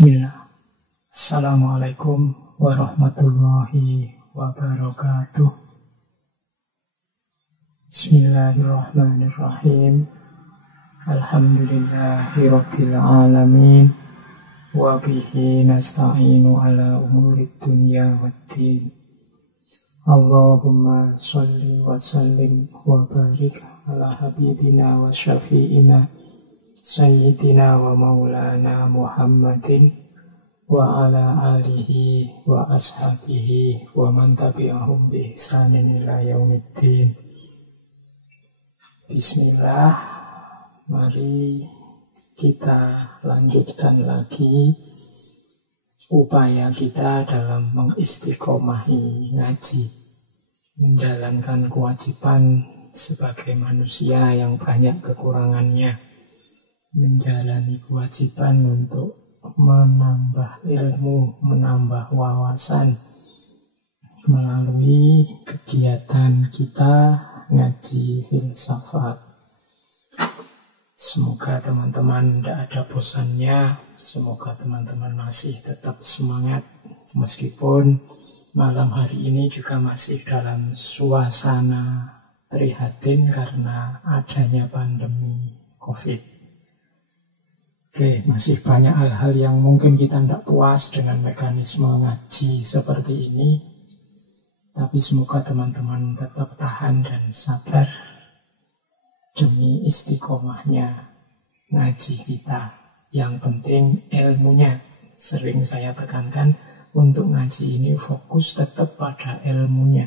Bismillah. Assalamualaikum warahmatullahi wabarakatuh. Bismillahirrahmanirrahim. Alhamdulillahi rabbil alamin. Wa bihi nasta'inu ala umurid dunya waddin. Allahumma salli wa sallim wa barik ala habibina wa syafi'ina Sayyidina wa maulana Muhammadin wa ala alihi wa ashabihi wa man tabi'ahum bi ihsanin ila yaumiddin. Bismillah, mari kita lanjutkan lagi upaya kita dalam mengistiqomahi ngaji, menjalankan kewajiban sebagai manusia yang banyak kekurangannya, menjalani kewajiban untuk menambah ilmu, menambah wawasan melalui kegiatan kita ngaji filsafat. Semoga teman-teman tidak ada bosannya, semoga teman-teman masih tetap semangat meskipun malam hari ini juga masih dalam suasana prihatin karena adanya pandemi COVID. Oke, masih banyak hal-hal yang mungkin kita tidak puas dengan mekanisme ngaji seperti ini. Tapi semoga teman-teman tetap tahan dan sabar demi istiqomahnya ngaji kita. Yang penting ilmunya. Sering saya tekankan untuk ngaji ini fokus tetap pada ilmunya.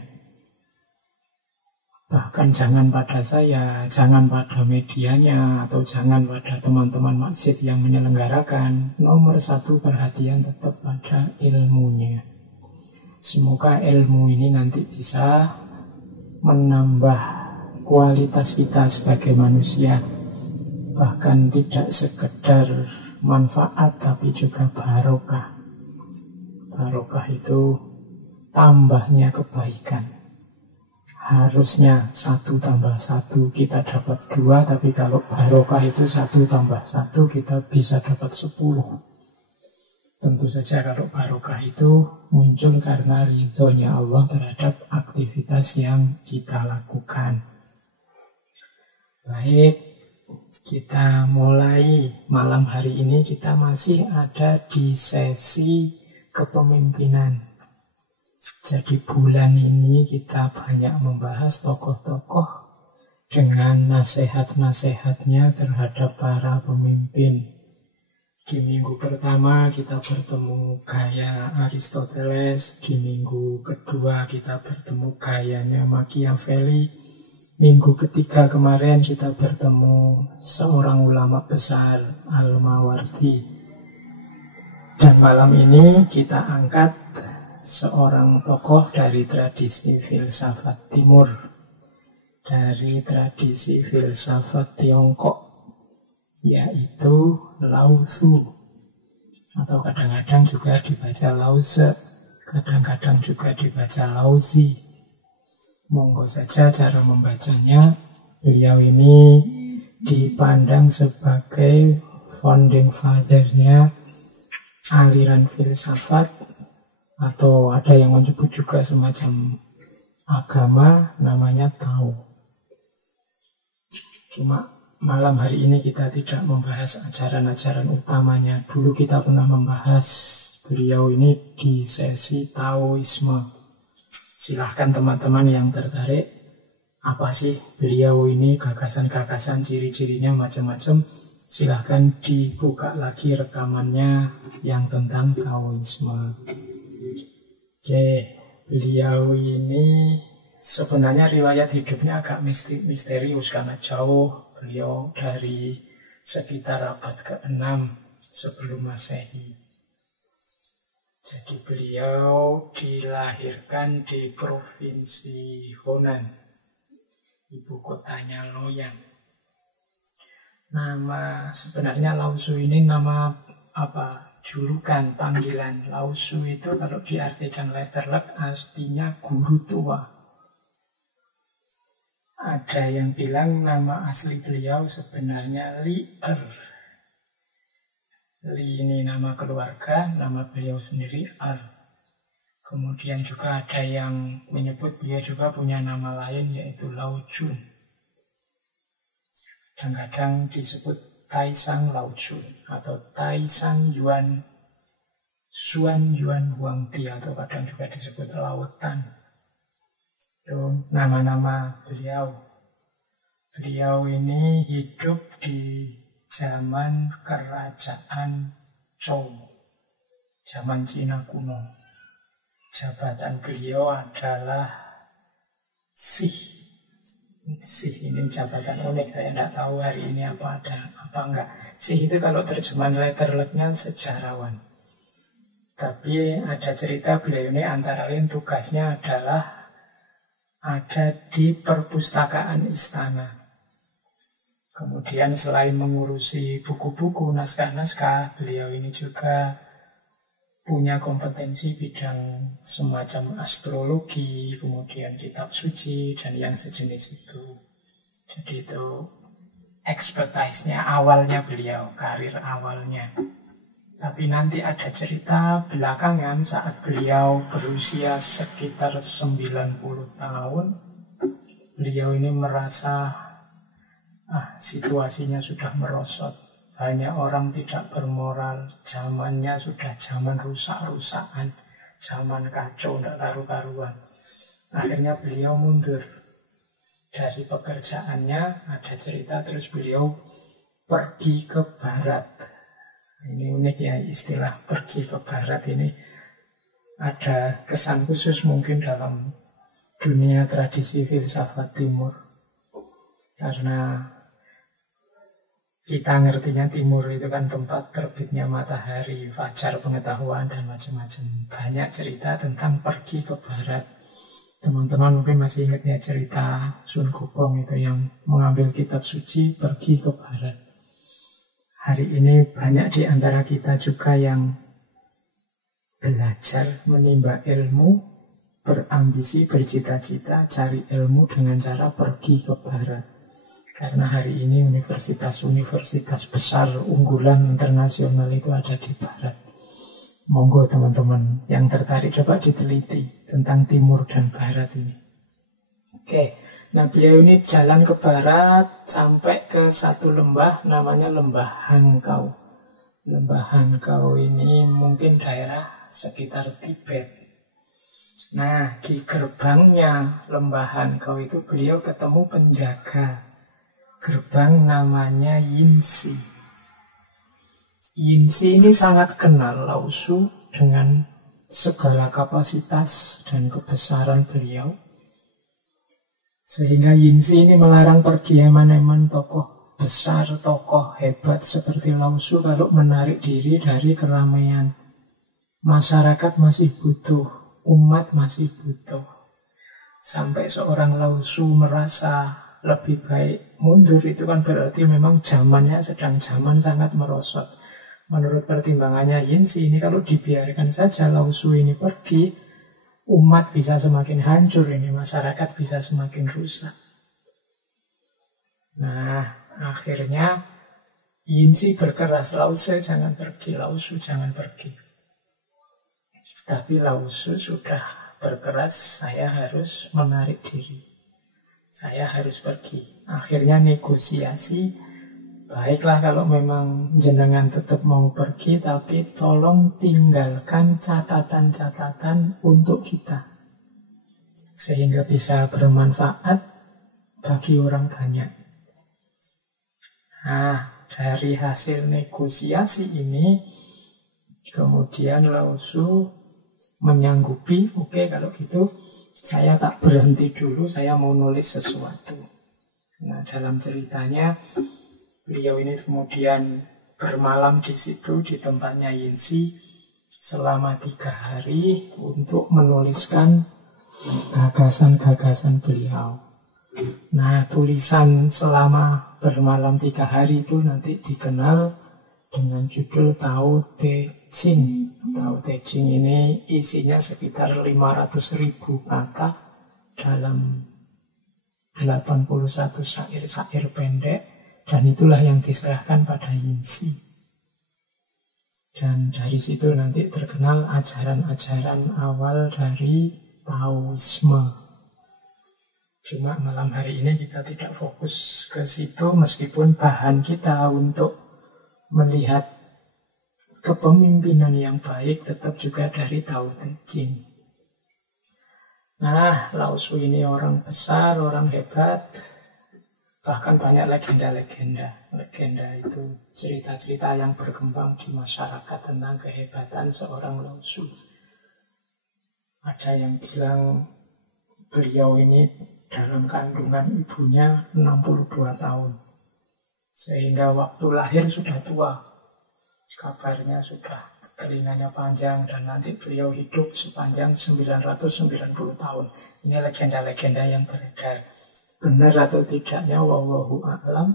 Bahkan jangan pada saya, jangan pada medianya, atau jangan pada teman-teman masjid yang menyelenggarakan. Nomor satu perhatian tetap pada ilmunya. Semoga ilmu ini nanti bisa menambah kualitas kita sebagai manusia. Bahkan tidak sekedar manfaat, tapi juga barokah. Barokah itu tambahnya kebaikan. Harusnya 1 tambah 1 kita dapat 2, tapi kalau barokah itu 1 tambah 1 kita bisa dapat 10. Tentu saja kalau barokah itu muncul karena ridhonya Allah terhadap aktivitas yang kita lakukan. Baik, kita mulai malam hari ini. Kita masih ada di sesi kepemimpinan. Jadi bulan ini kita banyak membahas tokoh-tokoh dengan nasihat-nasihatnya terhadap para pemimpin. Di minggu pertama kita bertemu gaya Aristoteles, di minggu kedua kita bertemu gayanya Machiavelli, minggu ketiga kemarin kita bertemu seorang ulama besar, Al-Mawardi. Dan malam ini kita angkat seorang tokoh dari tradisi filsafat timur, dari tradisi filsafat Tiongkok, yaitu Lao Tzu, atau kadang-kadang juga dibaca Lao Tse, kadang-kadang juga dibaca Lao Zi. Monggo saja cara membacanya. Beliau ini dipandang sebagai founding father-nya aliran filsafat, atau ada yang menyebut juga semacam agama namanya Tao. Cuma malam hari ini kita tidak membahas ajaran-ajaran utamanya. Dulu kita pernah membahas beliau ini di sesi Taoisme. Silahkan teman-teman yang tertarik, apa sih beliau ini, gagasan-gagasan, ciri-cirinya macam-macam, silahkan dibuka lagi rekamannya yang tentang Taoisme. Oke, beliau ini sebenarnya riwayat hidupnya agak misterius karena jauh. Beliau dari sekitar abad ke-6 sebelum Masehi. Jadi beliau dilahirkan di provinsi Honan, ibu kotanya Loyang. Nama sebenarnya Lao Tzu ini nama apa? Julukan, panggilan. Lao Tzu itu kalau diartikan letterlek artinya guru tua. Ada yang bilang nama asli beliau sebenarnya Li Er. Li ini nama keluarga, nama beliau sendiri Ar. Kemudian juga ada yang menyebut beliau juga punya nama lain yaitu Lao Jun. Kadang-kadang disebut Taisang Lao Jun atau Taisang Yuan Xuan Yuan Huangdi, atau kadang juga disebut Lautan. Itu nama-nama beliau. Beliau ini hidup di zaman kerajaan Zhou, zaman Cina kuno. Jabatan beliau adalah Sih. Sih ini jabatan unik, saya tidak tahu hari ini apa ada, apa enggak. Sih itu kalau terjemahan letterletnya sejarawan. Tapi ada cerita beliau ini antara lain tugasnya adalah ada di perpustakaan istana. Kemudian selain mengurusi buku-buku, naskah-naskah, beliau ini juga punya kompetensi bidang semacam astrologi, kemudian kitab suci, dan yang sejenis itu. Jadi itu expertise-nya awalnya beliau, karir awalnya. Tapi nanti ada cerita belakangan saat beliau berusia sekitar 90 tahun, beliau ini merasa situasinya sudah merosot. Banyak orang tidak bermoral. Zamannya sudah zaman rusak-rusakan, zaman kacau, tidak karu-karuan. Akhirnya beliau mundur dari pekerjaannya. Ada cerita terus beliau pergi ke barat. Ini unik ya, istilah pergi ke barat ini ada kesan khusus mungkin dalam dunia tradisi filsafat timur. Karena kita ngertinya timur itu kan tempat terbitnya matahari, fajar pengetahuan, dan macam-macam. Banyak cerita tentang pergi ke barat. Teman-teman mungkin masih ingatnya cerita Sun Gokong itu yang mengambil kitab suci pergi ke barat. Hari ini banyak di antara kita juga yang belajar menimba ilmu, berambisi, bercita-cita, cari ilmu dengan cara pergi ke barat. Karena hari ini universitas-universitas besar unggulan internasional itu ada di barat. Monggo teman-teman yang tertarik coba diteliti tentang timur dan barat ini. Oke, nah beliau ini jalan ke barat sampai ke satu lembah namanya Lembah Hankau. Lembah Hankau ini mungkin daerah sekitar Tibet. Nah, di gerbangnya Lembah Hankau itu beliau ketemu penjaga gerbang namanya Yinsi. Yinsi ini sangat kenal Lao Tzu dengan segala kapasitas dan kebesaran beliau. Sehingga Yinsi ini melarang pergi eman-eman tokoh besar, tokoh hebat seperti Lao Tzu kalau menarik diri dari keramaian. Masyarakat masih butuh, umat masih butuh. Sampai seorang Lao Tzu merasa lebih baik mundur, itu kan berarti memang zamannya sedang zaman sangat merosot. Menurut pertimbangannya Yinsi ini kalau dibiarkan saja Lao Tzu ini pergi, umat bisa semakin hancur ini, masyarakat bisa semakin rusak. Nah, akhirnya Yinsi berkeras, Lao Tzu jangan pergi, Lao Tzu jangan pergi. Tapi Lao Tzu sudah berkeras, saya harus menarik diri. Saya harus pergi. Akhirnya negosiasi. Baiklah kalau memang jenengan tetap mau pergi, tapi tolong tinggalkan catatan-catatan untuk kita. Sehingga bisa bermanfaat bagi orang banyak. Nah, dari hasil negosiasi ini, kemudian Lao Tzu menyanggupi, oke, kalau gitu saya tak berhenti dulu, saya mau nulis sesuatu. Nah, dalam ceritanya beliau ini kemudian bermalam di situ di tempatnya Yinsi selama 3 hari untuk menuliskan gagasan-gagasan beliau. Nah, tulisan selama bermalam 3 hari itu nanti dikenal dengan judul Tao Te Ching. Tao Te Ching ini isinya sekitar 500.000 kata dalam 81 syair-syair pendek, dan itulah yang diserahkan pada Yinsi. Dan dari situ nanti terkenal ajaran-ajaran awal dari Taoisme. Cuma malam hari ini kita tidak fokus ke situ, meskipun bahan kita untuk melihat kepemimpinan yang baik tetap juga dari Tao Te Ching. Nah, Lao Tzu ini orang besar, orang hebat. Bahkan banyak legenda-legenda. Legenda itu cerita-cerita yang berkembang di masyarakat tentang kehebatan seorang Lao Tzu. Ada yang bilang beliau ini dalam kandungan ibunya 62 tahun. Sehingga waktu lahir sudah tua. Kabarnya sudah telinganya panjang dan nanti beliau hidup sepanjang 990 tahun. Ini legenda-legenda yang beredar. Benar atau tidaknya wallahu a'lam.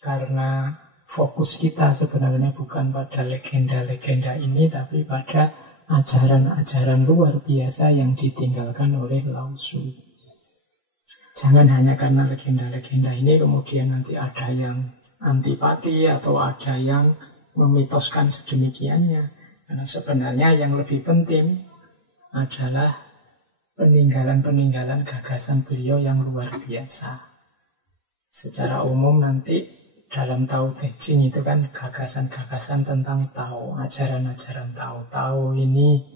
Karena fokus kita sebenarnya bukan pada legenda-legenda ini, tapi pada ajaran-ajaran luar biasa yang ditinggalkan oleh Lao Tzu. Jangan hanya karena legenda-legenda ini kemudian nanti ada yang antipati atau ada yang memitoskan sedemikiannya. Karena sebenarnya yang lebih penting adalah peninggalan-peninggalan gagasan beliau yang luar biasa. Secara umum nanti dalam Tao Te Ching itu kan gagasan-gagasan tentang Tao, ajaran-ajaran Tao. Tao ini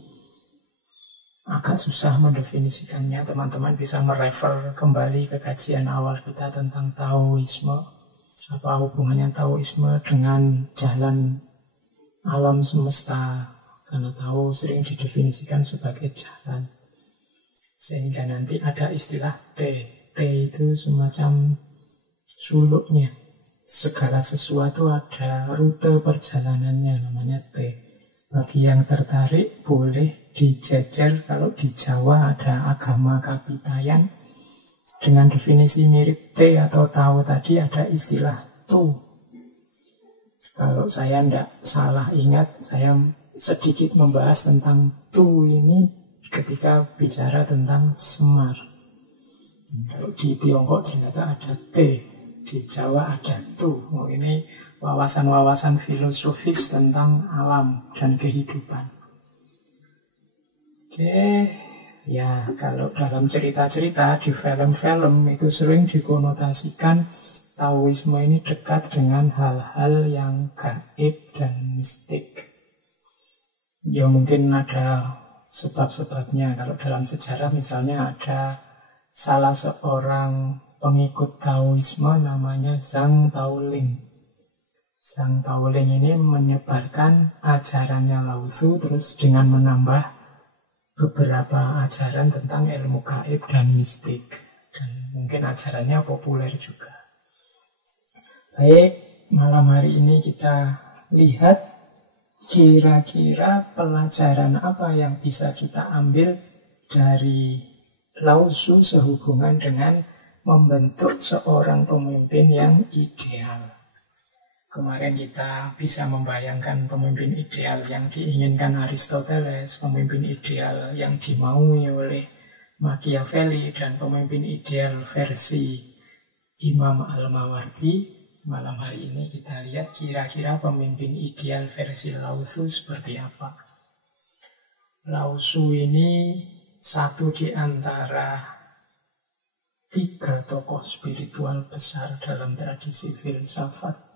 agak susah mendefinisikannya. Teman-teman bisa merefer kembali ke kajian awal kita tentang Taoisme. Apa hubungannya Taoisme dengan jalan alam semesta? Karena Tao sering didefinisikan sebagai jalan. Sehingga nanti ada istilah T. T itu semacam suluknya. Segala sesuatu ada rute perjalanannya, namanya T. Bagi yang tertarik boleh dijejer. Kalau di Jawa ada agama Kapitayan. Dengan definisi mirip T atau Tao tadi ada istilah Tu. Kalau saya tidak salah ingat, saya sedikit membahas tentang Tu ini ketika bicara tentang Semar. Kalau di Tiongkok ternyata ada T, di Jawa ada Tu. Ini wawasan-wawasan filosofis tentang alam dan kehidupan. Oke, ya kalau dalam cerita-cerita di film-film itu sering dikonotasikan Taoisme ini dekat dengan hal-hal yang gaib dan mistik. Ya mungkin ada sebab-sebabnya. Kalau dalam sejarah misalnya ada salah seorang pengikut Taoisme namanya Zhang Taoling. Zhang Taoling ini menyebarkan ajarannya Lao Tzu terus dengan menambah beberapa ajaran tentang ilmu gaib dan mistik. Dan mungkin ajarannya populer juga. Baik, malam hari ini kita lihat kira-kira pelajaran apa yang bisa kita ambil dari Lao Tzu sehubungan dengan membentuk seorang pemimpin yang ideal. Kemarin kita bisa membayangkan pemimpin ideal yang diinginkan Aristoteles, pemimpin ideal yang dimaui oleh Machiavelli, dan pemimpin ideal versi Imam Al-Mawardi. Malam hari ini kita lihat kira-kira pemimpin ideal versi Lao Tzu seperti apa. Lao Tzu ini satu di antara 3 tokoh spiritual besar dalam tradisi filsafat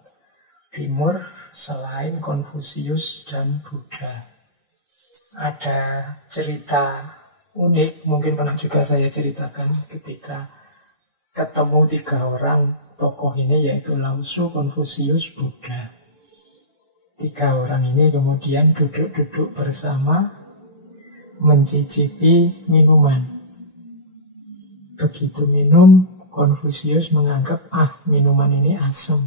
Timur selain Konfusius dan Buddha. Ada cerita unik, mungkin pernah juga saya ceritakan ketika ketemu 3 orang tokoh ini, yaitu Lao Tzu, Konfusius, Buddha. 3 orang ini kemudian duduk-duduk bersama mencicipi minuman. Begitu minum, Konfusius menganggap minuman ini asam.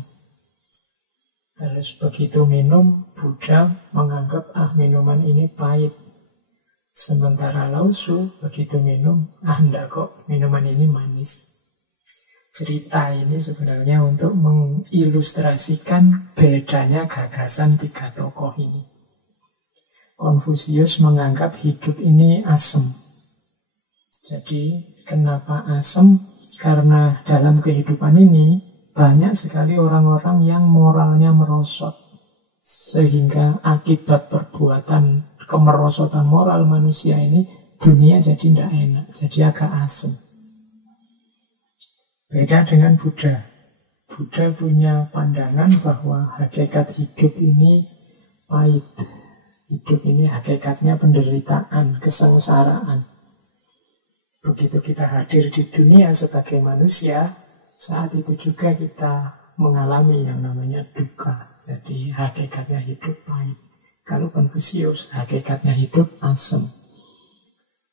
Terus begitu minum, Buddha menganggap minuman ini pahit. Sementara Lao Tzu begitu minum, enggak kok, minuman ini manis. Cerita ini sebenarnya untuk mengilustrasikan bedanya gagasan 3 tokoh ini. Konfusius menganggap hidup ini asam. Jadi kenapa asam? Karena dalam kehidupan ini banyak sekali orang-orang yang moralnya merosot. Sehingga akibat perbuatan kemerosotan moral manusia ini, dunia jadi tidak enak, jadi agak asem. Beda dengan Buddha. Buddha punya pandangan bahwa hakikat hidup ini pahit. Hidup ini hakikatnya penderitaan, kesengsaraan. Begitu kita hadir di dunia sebagai manusia, saat itu juga kita mengalami yang namanya duka. Jadi hakikatnya hidup pahit. Kalau Konfusius, hakikatnya hidup asem.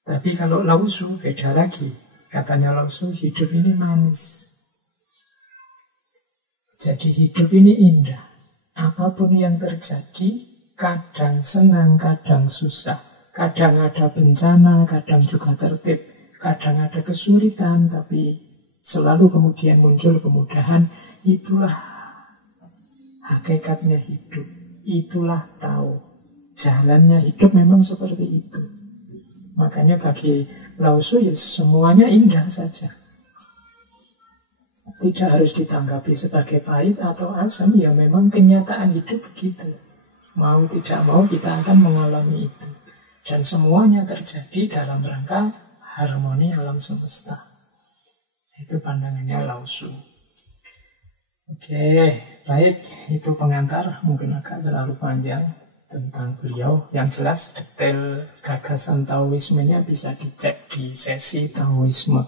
Tapi kalau Lao Tzu beda lagi. Katanya Lao Tzu, hidup ini manis. Jadi hidup ini indah. Apapun yang terjadi, kadang senang, kadang susah. Kadang ada bencana, kadang juga tertib. Kadang ada kesulitan, tapi selalu kemudian muncul kemudahan. Itulah hakikatnya hidup. Itulah tahu. Jalannya hidup memang seperti itu. Makanya bagi Lao Tzu ya semuanya indah saja. Tidak harus ditanggapi sebagai pahit atau asam. Ya memang kenyataan hidup begitu. Mau tidak mau kita akan mengalami itu. Dan semuanya terjadi dalam rangka harmoni alam semesta. Itu pandangannya Lao Tzu. Oke, baik. Itu pengantar. Mungkin agak terlalu panjang tentang beliau. Yang jelas detail gagasan Taoismenya bisa dicek di sesi Taoisme.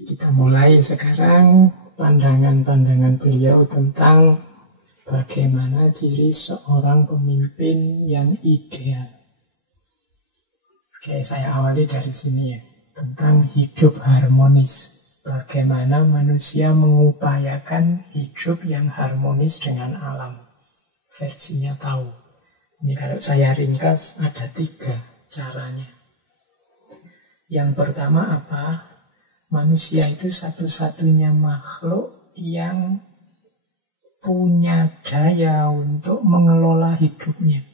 Kita mulai sekarang pandangan-pandangan beliau tentang bagaimana ciri seorang pemimpin yang ideal. Oke, saya awali dari sini ya. Tentang hidup harmonis. Bagaimana manusia mengupayakan hidup yang harmonis dengan alam. Versinya tahu. Ini kalau saya ringkas ada 3 caranya. Yang pertama apa? Manusia itu satu-satunya makhluk yang punya daya untuk mengelola hidupnya.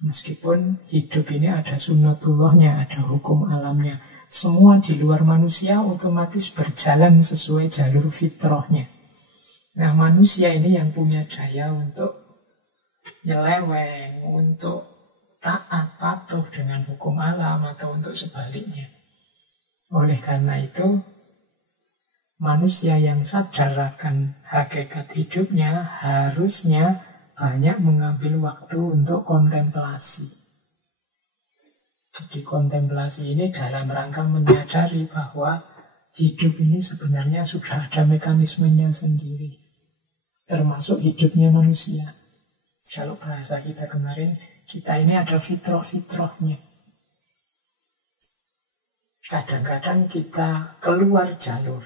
Meskipun hidup ini ada sunnatullahnya, ada hukum alamnya. Semua di luar manusia otomatis berjalan sesuai jalur fitrahnya. Nah, manusia ini yang punya daya untuk nyeleweng, untuk taat, patuh dengan hukum alam atau untuk sebaliknya. Oleh karena itu, manusia yang sadar akan hakikat hidupnya harusnya banyak mengambil waktu untuk kontemplasi. Jadi kontemplasi ini dalam rangka menyadari bahwa hidup ini sebenarnya sudah ada mekanismenya sendiri. Termasuk hidupnya manusia. Kalau bahasa kita kemarin, kita ini ada fitrah-fitrahnya. Kadang-kadang kita keluar jalur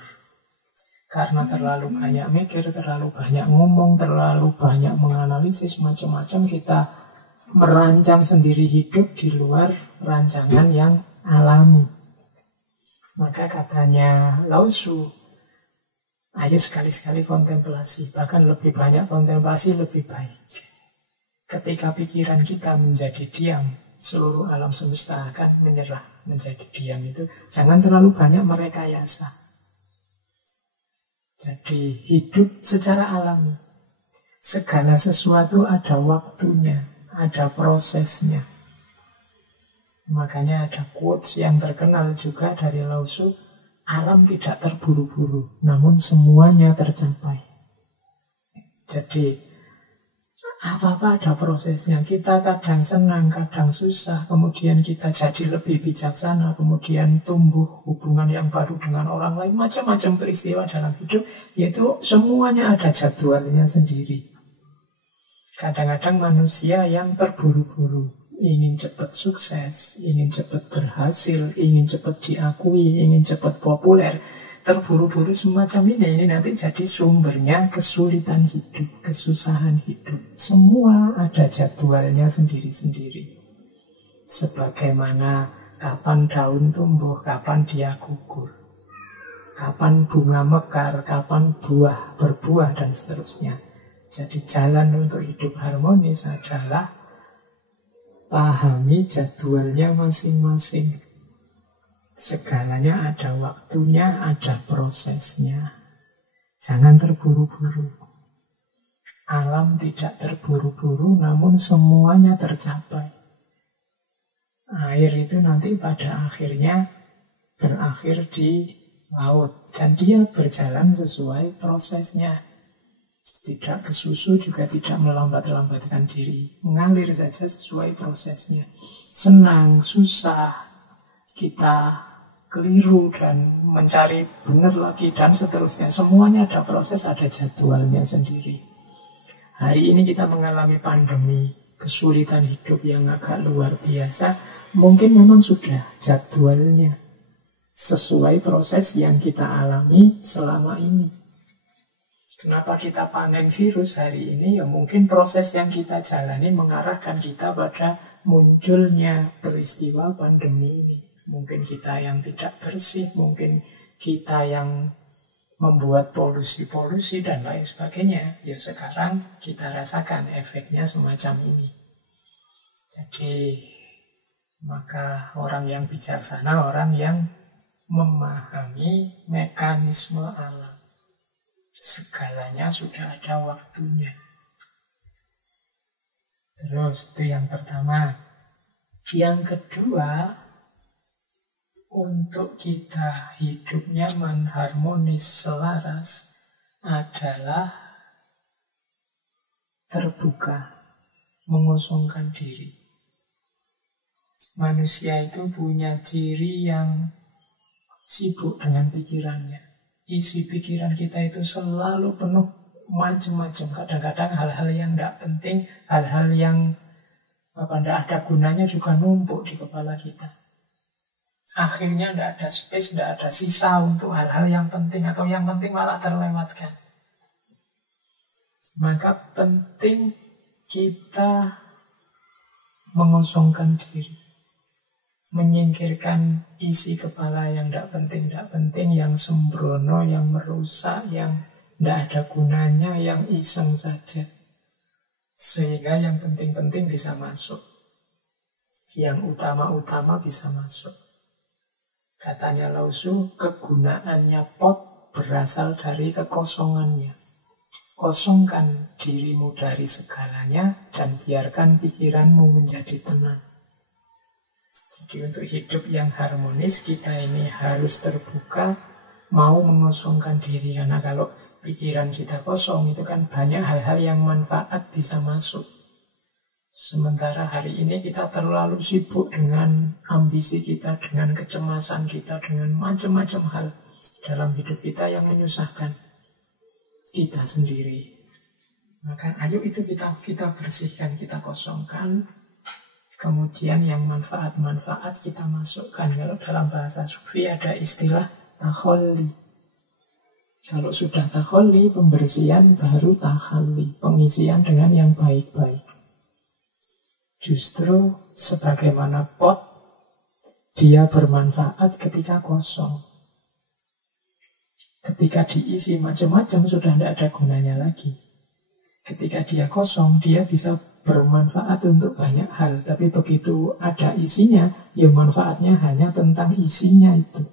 karena terlalu banyak mikir, terlalu banyak ngomong, terlalu banyak menganalisis macam-macam. Kita merancang sendiri hidup di luar rancangan yang alami. Maka katanya Lao Tzu, ayo sekali-sekali kontemplasi. Bahkan lebih banyak kontemplasi lebih baik. Ketika pikiran kita menjadi diam, seluruh alam semesta akan menyerah menjadi diam itu. Jangan terlalu banyak merekayasa. Jadi hidup secara alami. Segala sesuatu ada waktunya, ada prosesnya. Makanya ada quotes yang terkenal juga dari Lao Tzu, alam tidak terburu-buru, namun semuanya tercapai. Jadi apa-apa ada prosesnya. Kita kadang senang, kadang susah. Kemudian kita jadi lebih bijaksana. Kemudian tumbuh hubungan yang baru dengan orang lain. Macam-macam peristiwa dalam hidup. Yaitu semuanya ada jadwalnya sendiri. Kadang-kadang manusia yang terburu-buru. Ingin cepat sukses, ingin cepat berhasil, ingin cepat diakui, ingin cepat populer. Terburu-buru semacam ini nanti jadi sumbernya kesulitan hidup, kesusahan hidup. Semua ada jadwalnya sendiri-sendiri. Sebagaimana kapan daun tumbuh, kapan dia gugur, kapan bunga mekar, kapan buah berbuah, dan seterusnya. Jadi jalan untuk hidup harmonis adalah pahami jadwalnya masing-masing. Segalanya ada waktunya, ada prosesnya. Jangan terburu-buru. Alam tidak terburu-buru, namun semuanya tercapai. Air itu nanti pada akhirnya berakhir di laut. Dan dia berjalan sesuai prosesnya. Tidak kesusu, juga tidak melambat-lambatkan diri. Mengalir saja sesuai prosesnya. Senang, susah, kita keliru dan mencari benar lagi dan seterusnya. Semuanya ada proses, ada jadwalnya sendiri. Hari ini kita mengalami pandemi, kesulitan hidup yang agak luar biasa. Mungkin memang sudah jadwalnya sesuai proses yang kita alami selama ini. Kenapa kita panen virus hari ini? Ya mungkin proses yang kita jalani mengarahkan kita pada munculnya peristiwa pandemi ini. Mungkin kita yang tidak bersih, mungkin kita yang membuat polusi-polusi dan lain sebagainya. Ya sekarang kita rasakan efeknya semacam ini. Jadi maka orang yang bijaksana, orang yang memahami mekanisme alam. Segalanya sudah ada waktunya. Terus itu yang pertama. Yang kedua, untuk kita hidup nyaman, harmonis, selaras adalah terbuka, mengosongkan diri. Manusia itu punya ciri yang sibuk dengan pikirannya. Isi pikiran kita itu selalu penuh macam-macam. Kadang-kadang hal-hal yang tidak penting, hal-hal yang tidak ada gunanya juga numpuk di kepala kita. Akhirnya tidak ada space, tidak ada sisa untuk hal-hal yang penting, atau yang penting malah terlewatkan. Maka penting kita mengosongkan diri, menyingkirkan isi kepala yang tidak penting, yang sembrono, yang merusak, yang tidak ada gunanya, yang iseng saja. Sehingga yang penting-penting bisa masuk, yang utama-utama bisa masuk. Katanya Lao Tzu, kegunaannya pot berasal dari kekosongannya. Kosongkan dirimu dari segalanya dan biarkan pikiranmu menjadi tenang. Jadi untuk hidup yang harmonis kita ini harus terbuka, mau mengosongkan diri. Karena kalau pikiran kita kosong itu kan banyak hal-hal yang manfaat bisa masuk. Sementara hari ini kita terlalu sibuk dengan ambisi kita, dengan kecemasan kita, dengan macam-macam hal dalam hidup kita yang menyusahkan kita sendiri. Maka ayo itu kita bersihkan, kita kosongkan. Kemudian yang manfaat-manfaat kita masukkan. Kalau dalam bahasa Sufi ada istilah takholli. Kalau sudah takholli, pembersihan baru takhalli, pengisian dengan yang baik-baik. Justru sebagaimana pot, dia bermanfaat ketika kosong. Ketika diisi macam-macam sudah tidak ada gunanya lagi. Ketika dia kosong, dia bisa bermanfaat untuk banyak hal. Tapi begitu ada isinya, ya manfaatnya hanya tentang isinya itu.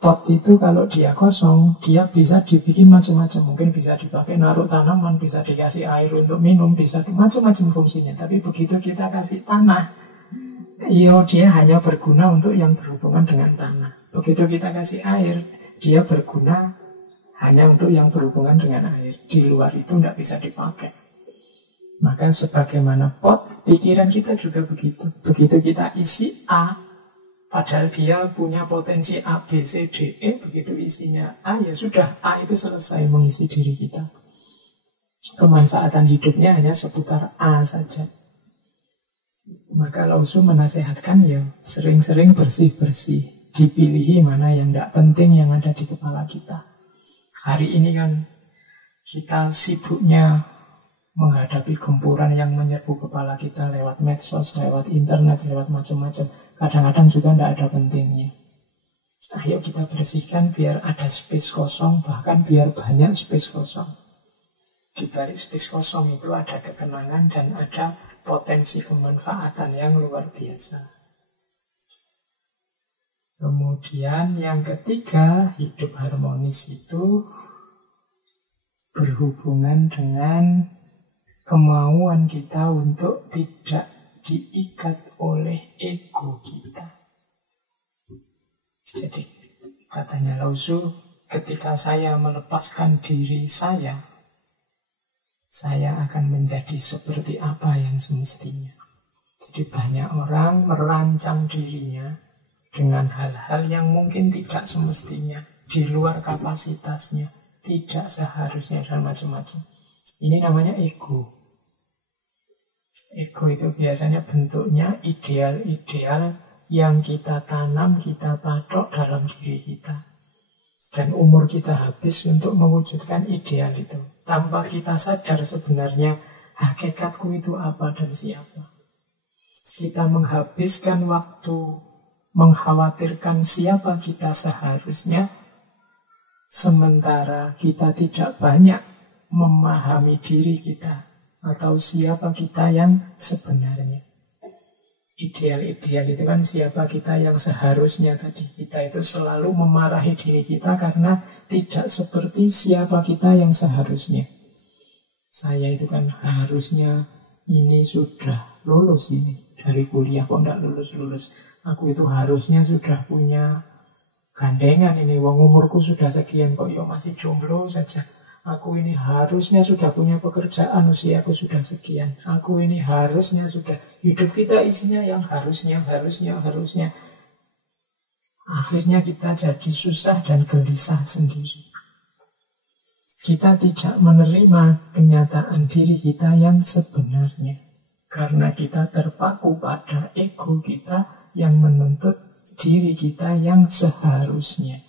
Pot itu kalau dia kosong, dia bisa dibikin macam-macam. Mungkin bisa dipakai naruh tanaman, bisa dikasih air untuk minum, bisa macam-macam fungsinya. Tapi begitu kita kasih tanah, dia hanya berguna untuk yang berhubungan dengan tanah. Begitu kita kasih air, dia berguna hanya untuk yang berhubungan dengan air. Di luar itu tidak bisa dipakai. Maka sebagaimana pot, pikiran kita juga begitu. Begitu kita isi A, padahal dia punya potensi A, B, C, D, E. Begitu isinya A, ya sudah, A itu selesai mengisi diri kita. Kemanfaatan hidupnya hanya seputar A saja. Maka Lao Tzu menasehatkan ya sering-sering bersih-bersih. Dipilihi mana yang tidak penting yang ada di kepala kita. Hari ini kan kita sibuknya menghadapi gempuran yang menyerbu kepala kita lewat medsos, lewat internet, lewat macam-macam. Kadang-kadang juga tidak ada pentingnya. Ayo kita bersihkan biar ada space kosong, bahkan biar banyak space kosong. Di balik space kosong itu ada ketenangan dan ada potensi kemanfaatan yang luar biasa. Kemudian yang ketiga, hidup harmonis itu berhubungan dengan kemauan kita untuk tidak diikat oleh ego kita. Jadi katanya Lao Tzu, ketika saya melepaskan diri saya akan menjadi seperti apa yang semestinya. Jadi banyak orang merancang dirinya dengan hal-hal yang mungkin tidak semestinya, di luar kapasitasnya, tidak seharusnya, dan macam-macam. Ini namanya ego. Ego itu biasanya bentuknya ideal-ideal yang kita tanam, kita patok dalam diri kita. Dan umur kita habis untuk mewujudkan ideal itu. Tanpa kita sadar sebenarnya hakikatku itu apa dan siapa. Kita menghabiskan waktu mengkhawatirkan siapa kita seharusnya, sementara kita tidak banyak memahami diri kita atau siapa kita yang sebenarnya. Ideal-ideal itu kan siapa kita yang seharusnya tadi. Kita itu selalu memarahi diri kita karena tidak seperti siapa kita yang seharusnya. Saya itu kan harusnya ini sudah lulus ini dari kuliah, kok tidak lulus-lulus. Aku itu harusnya sudah punya gandengan ini, wong umurku sudah sekian kok yo masih jomblo saja. Aku ini harusnya sudah punya pekerjaan, usiaku sudah sekian. Aku ini harusnya sudah, hidup kita isinya yang harusnya. Akhirnya kita jadi susah dan gelisah sendiri. Kita tidak menerima kenyataan diri kita yang sebenarnya. Karena kita terpaku pada ego kita yang menuntut diri kita yang seharusnya.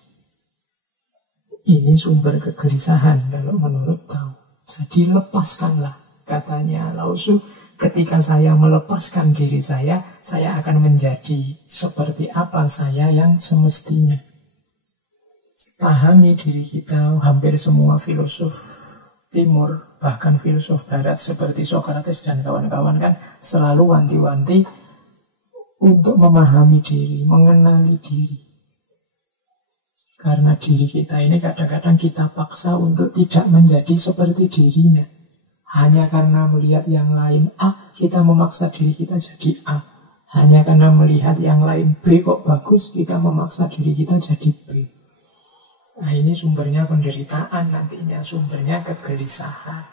Ini sumber kegelisahan kalau menurut Tao. Jadi lepaskanlah, katanya Lao Tzu, ketika saya melepaskan diri saya akan menjadi seperti apa saya yang semestinya. Pahami diri kita. Hampir semua filosof Timur, bahkan filosof Barat seperti Socrates dan kawan-kawan kan selalu wanti-wanti untuk memahami diri, mengenali diri. Karena diri kita ini kadang-kadang kita paksa untuk tidak menjadi seperti dirinya. Hanya karena melihat yang lain A, kita memaksa diri kita jadi A. Hanya karena melihat yang lain B kok bagus, kita memaksa diri kita jadi B. Nah ini sumbernya penderitaan, nantinya sumbernya kegelisahan.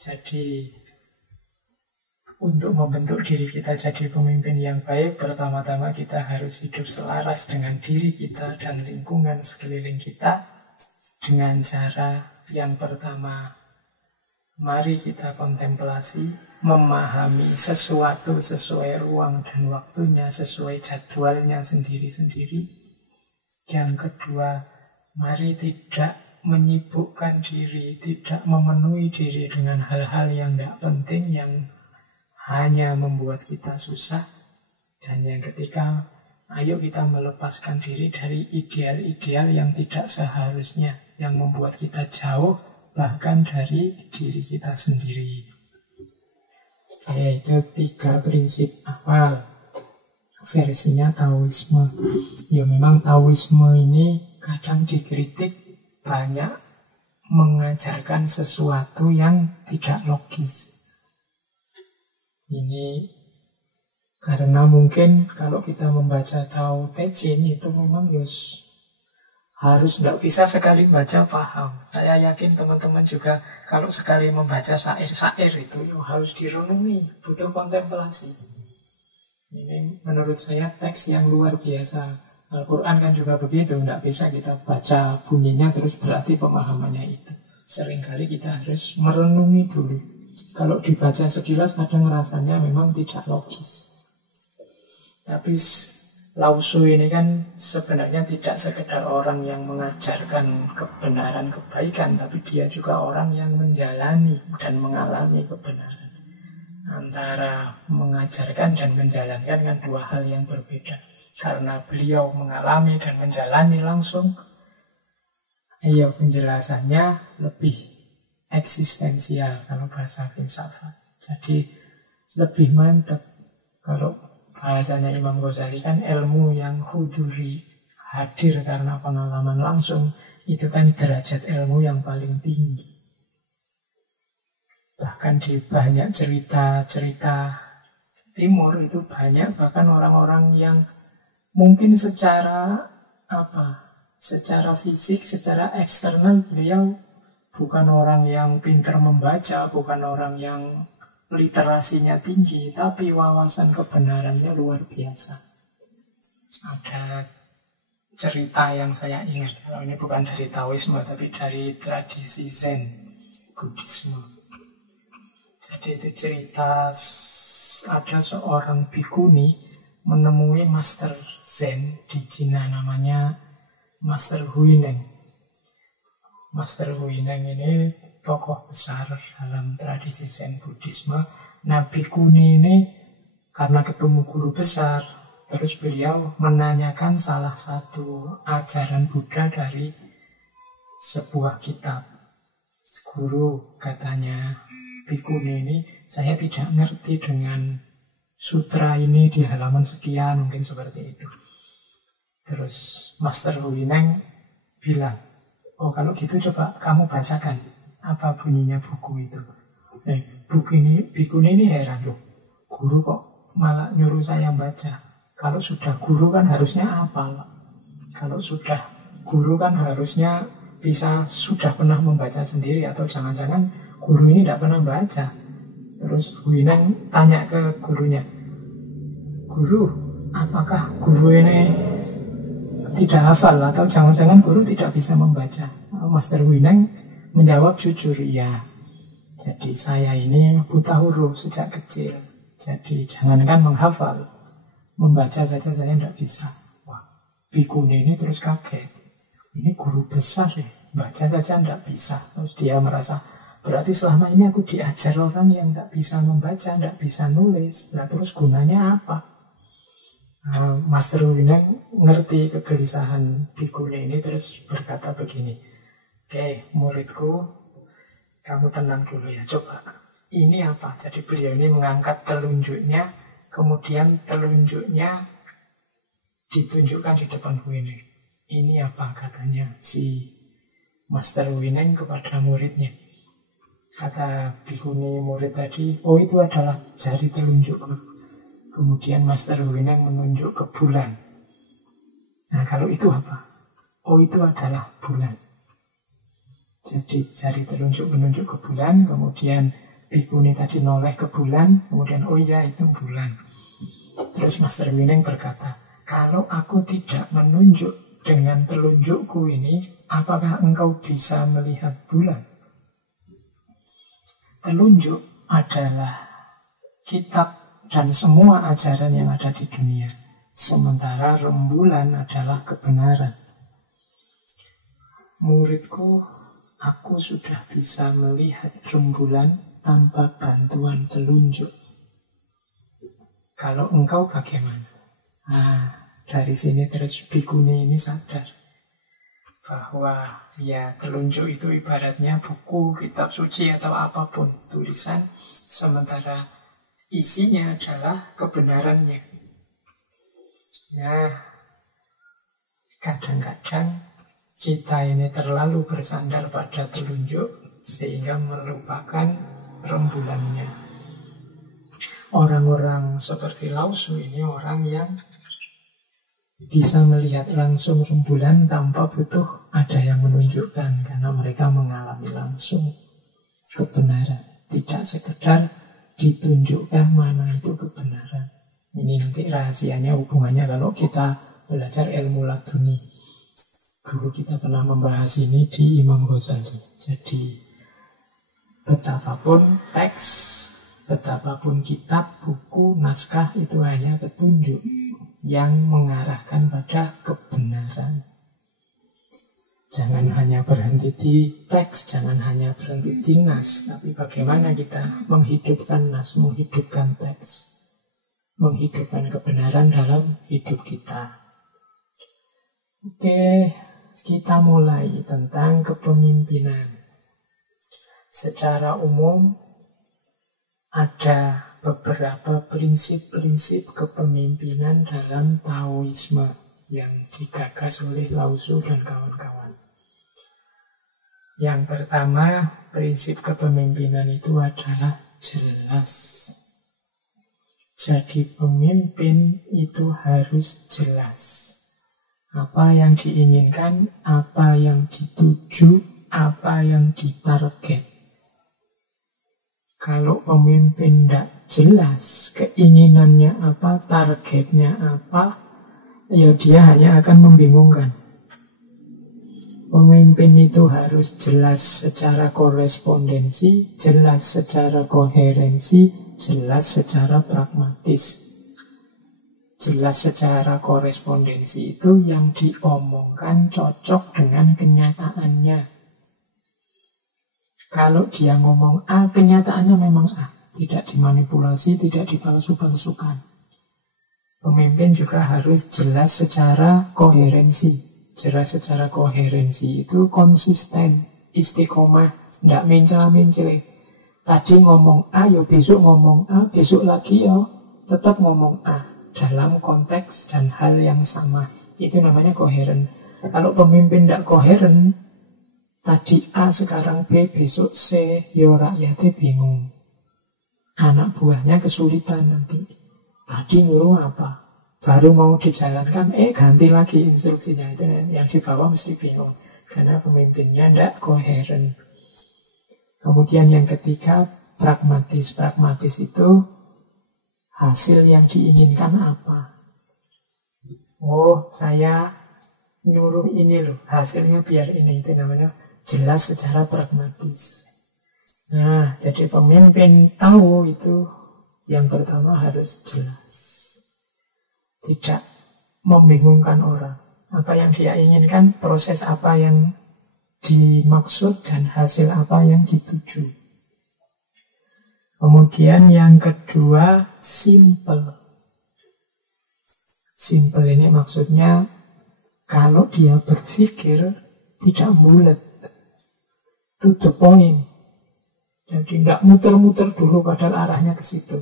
Jadi untuk membentuk diri kita jadi pemimpin yang baik, pertama-tama kita harus hidup selaras dengan diri kita dan lingkungan sekeliling kita. Dengan cara yang pertama, mari kita kontemplasi, memahami sesuatu sesuai ruang dan waktunya, sesuai jadwalnya sendiri-sendiri. Yang kedua, mari tidak menyibukkan diri, tidak memenuhi diri dengan hal-hal yang tidak penting, yang hanya membuat kita susah. Dan yang ketiga, ayo kita melepaskan diri dari ideal-ideal yang tidak seharusnya, yang membuat kita jauh bahkan dari diri kita sendiri. Oke, itu 3 prinsip awal versinya Taoisme. Ya memang Taoisme ini kadang dikritik banyak mengajarkan sesuatu yang tidak logis. Ini karena mungkin kalau kita membaca Tao Te Ching itu memang harus tidak bisa sekali baca paham. Saya yakin teman-teman juga kalau sekali membaca syair-syair itu harus direnungi, butuh kontemplasi. Ini menurut saya teks yang luar biasa. Al-Quran kan juga begitu, tidak bisa kita baca bunyinya terus berarti pemahamannya itu. Seringkali kita harus merenungi dulu. Kalau dibaca sekilas kadang rasanya memang tidak logis. Tapi Lao Tzu ini kan sebenarnya tidak sekedar orang yang mengajarkan kebenaran, kebaikan, tapi dia juga orang yang menjalani dan mengalami kebenaran. Antara mengajarkan dan menjalankan kan 2 hal yang berbeda. Karena beliau mengalami dan menjalani langsung, penjelasannya lebih eksistensial kalau bahasa filsafat. Jadi lebih mantap. Kalau bahasanya Imam Ghazali kan ilmu yang huduri, hadir karena pengalaman langsung. itu kan derajat ilmu yang paling tinggi. Bahkan di banyak cerita-cerita Timur itu banyak bahkan orang-orang yang mungkin secara secara fisik, secara eksternal beliau bukan orang yang pintar membaca, bukan orang yang literasinya tinggi, tapi wawasan kebenarannya luar biasa. Ada cerita yang saya ingat, kalau ini bukan dari Taoisme tapi dari tradisi Zen Buddhisme. Jadi itu cerita ada seorang bhikkhuni menemui Master Zen di Cina, namanya Master Huineng. Master Huineng ini tokoh besar dalam tradisi Zen Buddhisme. Nah, bhikkhuni ini karena ketemu guru besar, terus beliau menanyakan salah satu ajaran Buddha dari sebuah kitab. Guru katanya, bhikkhuni ini saya tidak ngerti dengan sutra ini di halaman sekian, mungkin seperti itu. Terus Master Huineng bilang, oh kalau gitu coba kamu bacakan apa bunyinya buku itu. Bhikkhuni ini heran loh, guru kok malah nyuruh saya baca. Kalau sudah guru kan harusnya hafal. Kalau sudah guru kan harusnya sudah pernah membaca sendiri, atau jangan-jangan guru ini tidak pernah baca. Terus Huineng tanya ke gurunya, guru, apakah guru ini tidak hafal atau jangan-jangan guru tidak bisa membaca? Master Huineng menjawab jujur, iya. Jadi saya ini buta huruf sejak kecil. Jadi jangankan menghafal, membaca saja saya tidak bisa. Wah, bhikkhuni ini terus kaget. Ini guru besar ya, baca saja tidak bisa. Terus dia merasa, berarti selama ini aku diajar orang yang tidak bisa membaca, tidak bisa nulis. Nah, terus gunanya apa? Master Huineng ngerti kegelisahan bhikkhuni ini, terus berkata begini, oke, muridku, kamu tenang dulu ya, coba. Ini apa? Jadi beliau ini mengangkat telunjuknya, kemudian telunjuknya ditunjukkan di depan Huineng. Ini apa, katanya si Master Huineng kepada muridnya. Kata bhikkhuni murid tadi, oh itu adalah jari telunjukku. Kemudian Master Huineng menunjuk ke bulan. Nah, kalau itu apa? Oh, itu adalah bulan. Jadi jari telunjuk menunjuk ke bulan, kemudian bhikkhuni tadi noleh ke bulan, kemudian oh iya itu bulan. Terus Master Huineng berkata, kalau aku tidak menunjuk dengan telunjukku ini, apakah engkau bisa melihat bulan? Telunjuk adalah kitab dan semua ajaran yang ada di dunia. Sementara rembulan adalah kebenaran. Muridku, aku sudah bisa melihat rembulan tanpa bantuan telunjuk. Kalau engkau bagaimana? Dari sini terus bhikkhuni ini sadar bahwa ya telunjuk itu ibaratnya buku, kitab suci atau apapun tulisan, sementara isinya adalah kebenarannya. Nah, kadang-kadang kita ini terlalu bersandar pada telunjuk sehingga melupakan rembulannya. Orang-orang seperti Lao Tzu ini orang yang bisa melihat langsung rembulan tanpa butuh ada yang menunjukkan, karena mereka mengalami langsung kebenaran, tidak sekedar ditunjukkan mana itu kebenaran. Ini nanti rahasianya, hubungannya kalau kita belajar ilmu laduni. Dulu kita pernah membahas ini di Imam Ghazali. Jadi betapapun teks, betapapun kitab, buku, naskah itu hanya petunjuk yang mengarahkan pada kebenaran. Jangan hanya berhenti di teks, jangan hanya berhenti di nas, tapi bagaimana kita menghidupkan nas, menghidupkan teks, menghidupkan kebenaran dalam hidup kita. Oke, kita mulai tentang kepemimpinan. Secara umum ada beberapa prinsip-prinsip kepemimpinan dalam Taoisme yang digagas oleh Lao Tzu dan kawan-kawan. Yang pertama, prinsip kepemimpinan itu adalah jelas. Jadi pemimpin itu harus jelas. Apa yang diinginkan, apa yang dituju, apa yang ditarget. Kalau pemimpin tidak jelas keinginannya apa, targetnya apa, ya dia hanya akan membingungkan. Pemimpin itu harus jelas secara korespondensi, jelas secara koherensi, jelas secara pragmatis. Jelas secara korespondensi itu yang diomongkan cocok dengan kenyataannya. Kalau dia ngomong A, kenyataannya memang A. Tidak dimanipulasi, tidak dipalsu-palsukan. Pemimpin juga harus jelas secara koherensi. Jelas secara koherensi itu konsisten, istiqomah, tidak mencela-mencela. Tadi ngomong A, ya besok ngomong A, besok lagi ya tetap ngomong A dalam konteks dan hal yang sama. Itu namanya koheren. Kalau pemimpin tidak koheren, tadi A sekarang B, besok C, ya rakyatnya bingung. Anak buahnya kesulitan nanti. Tadi nyuruh apa? Baru mau dijalankan, ganti lagi instruksinya. Itu yang di bawah mesti bingung. Karena pemimpinnya tidak koheren. Kemudian yang ketiga, pragmatis. Pragmatis itu hasil yang diinginkan apa. Oh, saya nyuruh ini loh, hasilnya biar ini. Itu namanya jelas secara pragmatis. Nah, jadi pemimpin tahu itu yang pertama harus jelas. Tidak membingungkan orang. Apa yang dia inginkan, proses apa yang dimaksud, dan hasil apa yang dituju. Kemudian yang kedua, simple. Simple ini maksudnya kalau dia berpikir tidak bulat, to the point. Jadi tidak muter-muter dulu padahal arahnya ke situ.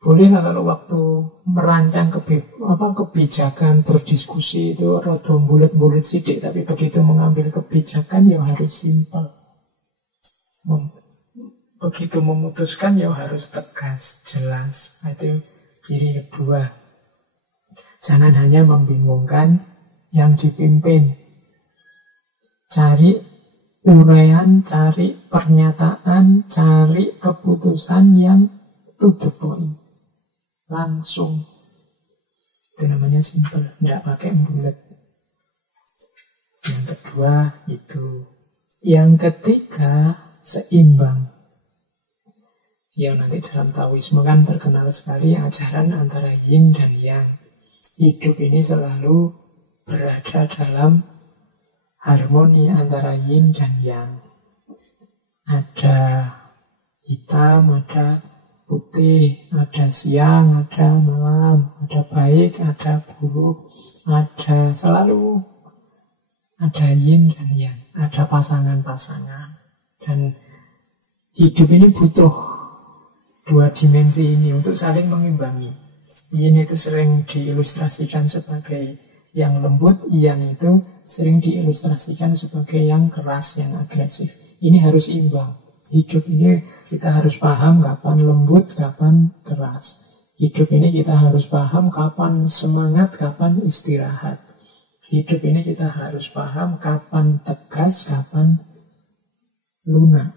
Bolehlah kalau waktu merancang kebijakan, berdiskusi itu rada bulat-bulat sidik, tapi begitu mengambil kebijakan ya harus simpel. Begitu memutuskan ya harus tegas, jelas. Itu ciri kedua. Jangan hanya membingungkan yang dipimpin. Cari uraian, cari pernyataan, cari keputusan yang to the point. Langsung. Itu namanya simple, tidak pakai bulat. Yang kedua itu. Yang ketiga, seimbang. Yang nanti dalam Taoisme kan terkenal sekali ajaran antara yin dan yang. Hidup ini selalu berada dalam harmoni antara yin dan yang. Ada hitam, ada putih, ada siang, ada malam, ada baik, ada buruk, ada selalu ada yin dan yang, ada pasangan-pasangan. Dan hidup ini butuh dua dimensi ini untuk saling mengimbangi. Yin itu sering diilustrasikan sebagai yang lembut, yang itu sering diilustrasikan sebagai yang keras, yang agresif. Ini harus imbang. Hidup ini kita harus paham kapan lembut, kapan keras. Hidup ini kita harus paham kapan semangat, kapan istirahat. Hidup ini kita harus paham kapan tegas, kapan lunak.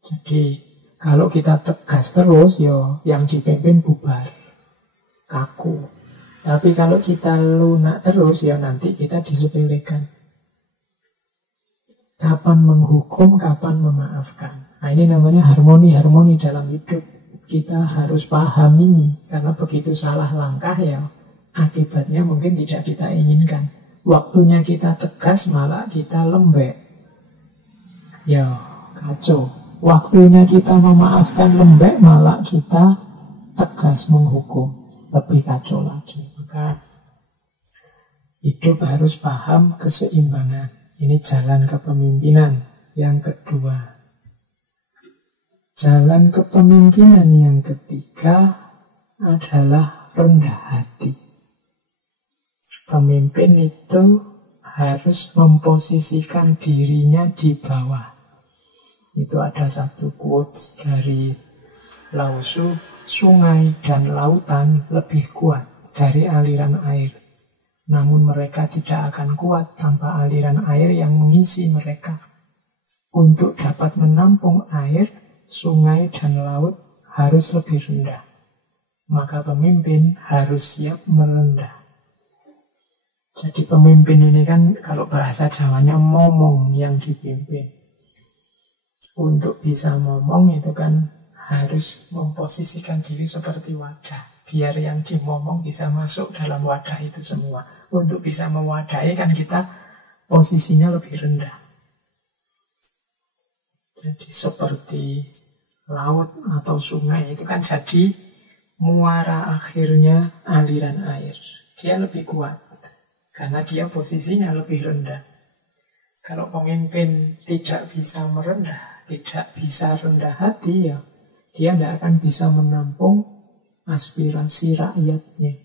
Jadi kalau kita tegas terus, yang dipimpin bubar, kaku. Tapi kalau kita lunak terus, nanti kita disepelekan. Kapan menghukum, kapan memaafkan. Nah, ini namanya harmoni dalam hidup. Kita harus paham ini. Karena begitu salah langkah akibatnya mungkin tidak kita inginkan. Waktunya kita tegas malah kita lembek. Kacau. Waktunya kita memaafkan lembek malah kita tegas menghukum. Lebih kacau lagi. Maka hidup harus paham keseimbangan. Ini jalan kepemimpinan yang kedua. Jalan kepemimpinan yang ketiga adalah rendah hati. Pemimpin itu harus memposisikan dirinya di bawah. Itu ada satu quotes dari Lao Tzu, sungai dan lautan lebih kuat dari aliran air. Namun mereka tidak akan kuat tanpa aliran air yang mengisi mereka. Untuk dapat menampung air, sungai dan laut harus lebih rendah. Maka pemimpin harus siap merendah. Jadi pemimpin ini kan kalau bahasa Jawanya momong yang dipimpin. Untuk bisa ngomong itu kan harus memposisikan diri seperti wadah. Biar yang dimomong bisa masuk dalam wadah itu semua. Untuk bisa mewadahi kan kita posisinya lebih rendah. Jadi seperti laut atau sungai itu kan jadi muara akhirnya aliran air. Dia lebih kuat karena dia posisinya lebih rendah. Kalau pemimpin tidak bisa merendah, tidak bisa rendah hati, ya dia tidak akan bisa menampung aspirasi rakyatnya.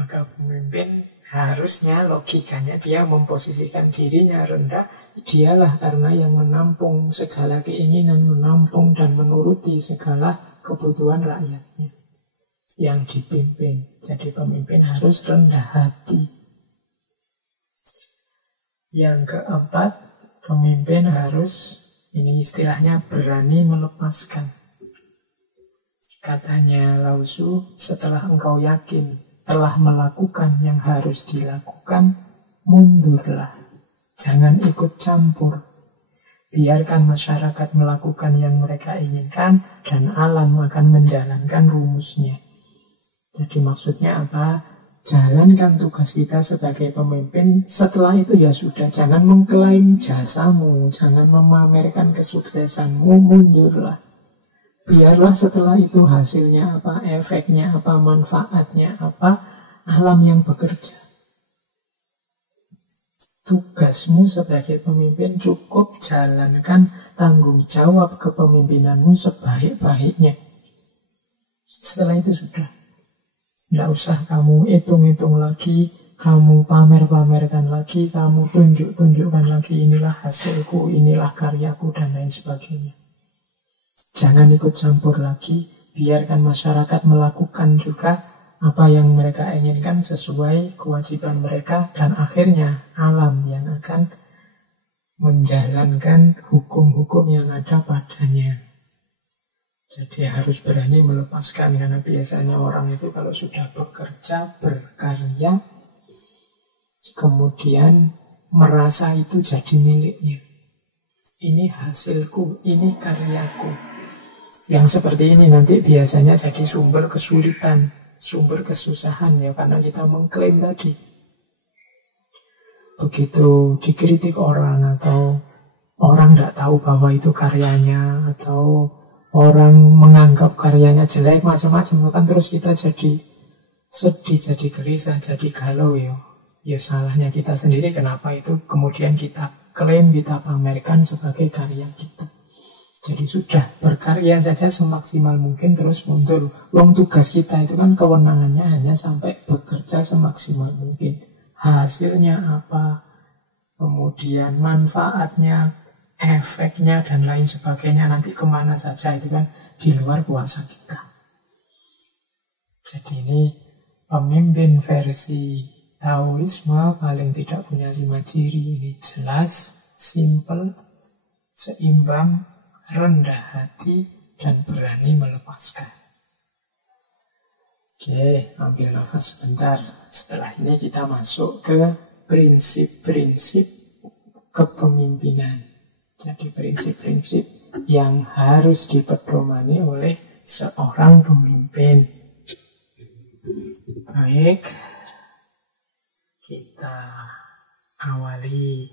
Maka pemimpin harusnya logikanya dia memposisikan dirinya rendah. Dialah karena yang menampung segala keinginan, menampung dan menuruti segala kebutuhan rakyatnya yang dipimpin. Jadi pemimpin harus rendah hati. Yang keempat, pemimpin harus, ini istilahnya, berani melepaskan. Katanya Lao Tzu, setelah engkau yakin telah melakukan yang harus dilakukan, mundurlah. Jangan ikut campur. Biarkan masyarakat melakukan yang mereka inginkan dan alam akan menjalankan rumusnya. Jadi maksudnya apa? Jalankan tugas kita sebagai pemimpin. Setelah itu ya sudah, jangan mengklaim jasamu, jangan memamerkan kesuksesanmu, mundurlah. Biarlah setelah itu hasilnya apa, efeknya apa, manfaatnya apa, alam yang bekerja. Tugasmu sebagai pemimpin cukup jalankan tanggung jawab kepemimpinanmu sebaik-baiknya. Setelah itu sudah. Tidak usah kamu hitung-hitung lagi, kamu pamer-pamerkan lagi, kamu tunjuk-tunjukkan lagi, inilah hasilku, inilah karyaku, dan lain sebagainya. Jangan ikut campur lagi, biarkan masyarakat melakukan juga apa yang mereka inginkan sesuai kewajiban mereka, dan akhirnya alam yang akan menjalankan hukum-hukum yang ada padanya. Jadi harus berani melepaskan, karena biasanya orang itu kalau sudah bekerja, berkarya, kemudian merasa itu jadi miliknya. Ini hasilku, ini karyaku. Yang seperti ini nanti biasanya jadi sumber kesulitan, sumber kesusahan, ya, karena kita mengklaim tadi. Begitu dikritik orang, atau orang tidak tahu bahwa itu karyanya, atau orang menganggap karyanya jelek, macam-macam, kan terus kita jadi sedih, jadi gelisah, jadi galau, ya. Ya salahnya kita sendiri, kenapa itu kemudian kita klaim, kita pamerkan sebagai karya kita. Jadi sudah, berkarya saja semaksimal mungkin, terus mundur. Wong tugas kita itu kan kewenangannya hanya sampai bekerja semaksimal mungkin. Hasilnya apa, kemudian manfaatnya, efeknya, dan lain sebagainya nanti kemana saja, itu kan di luar kuasa kita. Jadi ini pemimpin versi Taoisme paling tidak punya 5 ciri. Ini jelas, simple, seimbang, rendah hati, dan berani melepaskan. Oke, ambil nafas sebentar. Setelah ini kita masuk ke prinsip-prinsip kepemimpinan. Jadi prinsip-prinsip yang harus dipedomani oleh seorang pemimpin. Baik, kita awali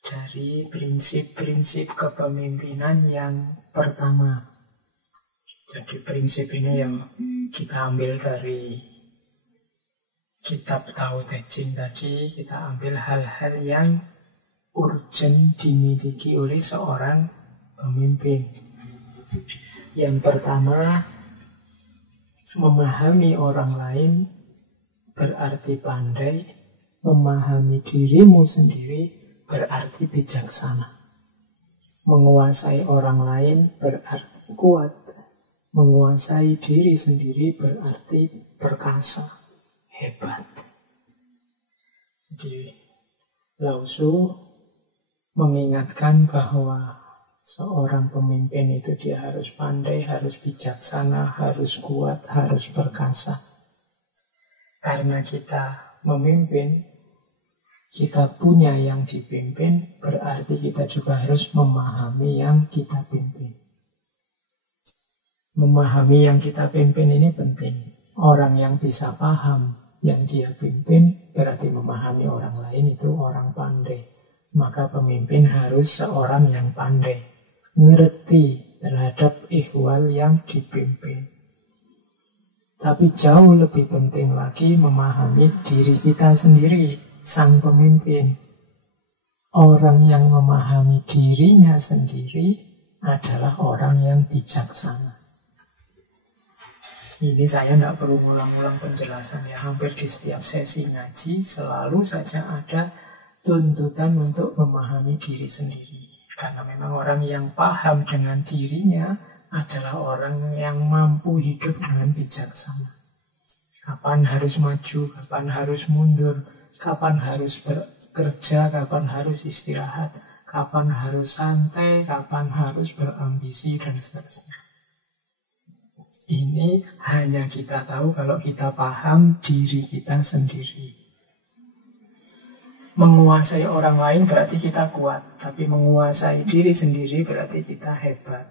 dari prinsip-prinsip kepemimpinan yang pertama. Jadi prinsip ini yang kita ambil dari kitab Tao Te Ching tadi. Kita ambil hal-hal yang urgent dimiliki oleh seorang pemimpin. Yang pertama, memahami orang lain berarti pandai Memahami dirimu sendiri berarti bijaksana. Menguasai orang lain berarti kuat. Menguasai diri sendiri berarti perkasa, hebat. Jadi Lao Tzu mengingatkan bahwa seorang pemimpin itu dia harus pandai, harus bijaksana, harus kuat, harus perkasa. Karena kita memimpin, kita punya yang dipimpin, berarti kita juga harus memahami yang kita pimpin. Memahami yang kita pimpin ini penting. Orang yang bisa paham yang dia pimpin berarti memahami orang lain, itu orang pandai. Maka pemimpin harus seorang yang pandai, ngerti terhadap ihwal yang dipimpin. Tapi jauh lebih penting lagi memahami diri kita sendiri, sang pemimpin. Orang yang memahami dirinya sendiri adalah orang yang bijaksana. Ini saya tidak perlu ngulang-ulang penjelasan ya. Hampir di setiap sesi ngaji selalu saja ada tuntutan untuk memahami diri sendiri. Karena memang orang yang paham dengan dirinya adalah orang yang mampu hidup dengan bijaksana. Kapan harus maju, kapan harus mundur, kapan harus bekerja, kapan harus istirahat, kapan harus santai, kapan harus berambisi, dan seterusnya. Ini hanya kita tahu kalau kita paham diri kita sendiri. Menguasai orang lain berarti kita kuat, tapi menguasai diri sendiri berarti kita hebat.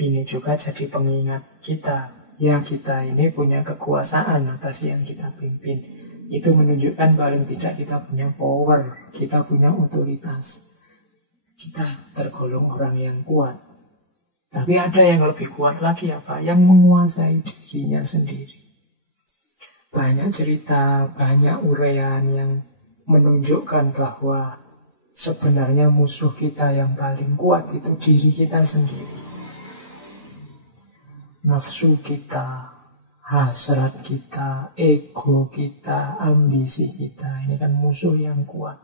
Ini juga jadi pengingat kita, ya kita ini punya kekuasaan atas yang kita pimpin. Itu menunjukkan paling tidak kita punya power, kita punya otoritas. Kita tergolong orang yang kuat. Tapi ada yang lebih kuat lagi apa? Yang menguasai dirinya sendiri. Banyak cerita, banyak uraian yang menunjukkan bahwa sebenarnya musuh kita yang paling kuat itu diri kita sendiri. Nafsu kita, hasrat kita, ego kita, ambisi kita. Ini kan musuh yang kuat.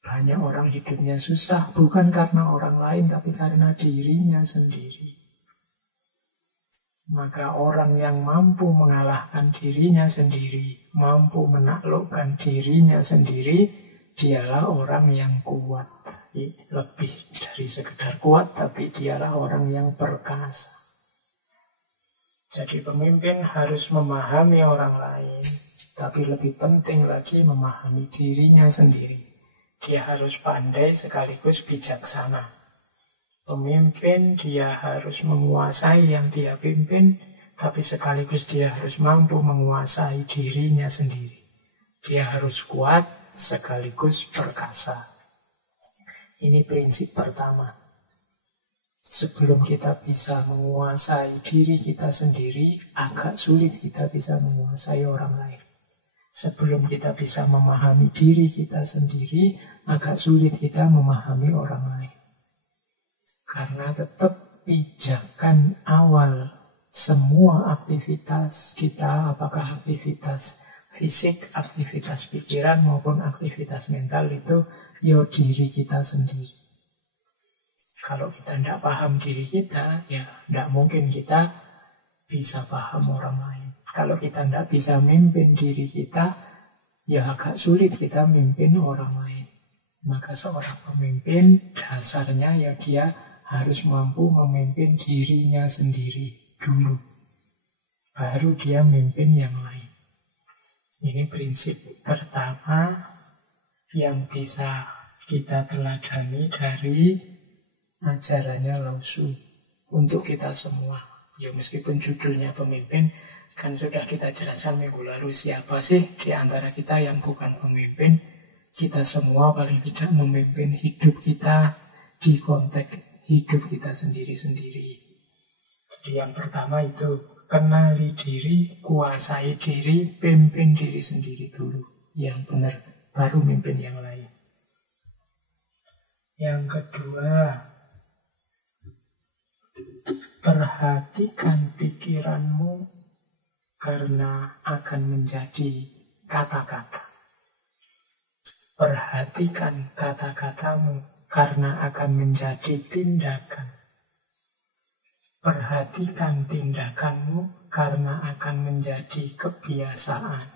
Banyak orang hidupnya susah bukan karena orang lain, tapi karena dirinya sendiri. Maka orang yang mampu mengalahkan dirinya sendiri, mampu menaklukkan dirinya sendiri, dialah orang yang kuat. Lebih dari sekedar kuat, tapi dialah orang yang perkasa. Jadi pemimpin harus memahami orang lain, tapi lebih penting lagi memahami dirinya sendiri. Dia harus pandai sekaligus bijaksana. Pemimpin dia harus menguasai yang dia pimpin, tapi sekaligus dia harus mampu menguasai dirinya sendiri. Dia harus kuat sekaligus perkasa. Ini prinsip pertama. Sebelum kita bisa menguasai diri kita sendiri, agak sulit kita bisa menguasai orang lain. Sebelum kita bisa memahami diri kita sendiri, agak sulit kita memahami orang lain. Karena tetap pijakan awal semua aktivitas kita, apakah aktivitas fisik, aktivitas pikiran, maupun aktivitas mental itu, ya diri kita sendiri. Kalau kita tidak paham diri kita, ya tidak mungkin kita bisa paham orang lain. Kalau kita tidak bisa memimpin diri kita, ya agak sulit kita memimpin orang lain. Maka seorang pemimpin dasarnya ya dia harus mampu memimpin dirinya sendiri dulu. Baru dia memimpin yang lain. Ini prinsip pertama yang bisa kita teladani dari ajarannya Lao Tzu untuk kita semua. Ya meskipun judulnya pemimpin, kan sudah kita jelaskan minggu lalu siapa sih di antara kita yang bukan pemimpin. Kita semua paling tidak memimpin hidup kita di konteks hidup kita sendiri-sendiri. Jadi yang pertama itu kenali diri, kuasai diri, pimpin diri sendiri dulu. Yang benar, baru mimpin yang lain. Yang kedua, perhatikan pikiranmu karena akan menjadi kata-kata. Perhatikan kata-katamu karena akan menjadi tindakan. Perhatikan tindakanmu karena akan menjadi kebiasaan.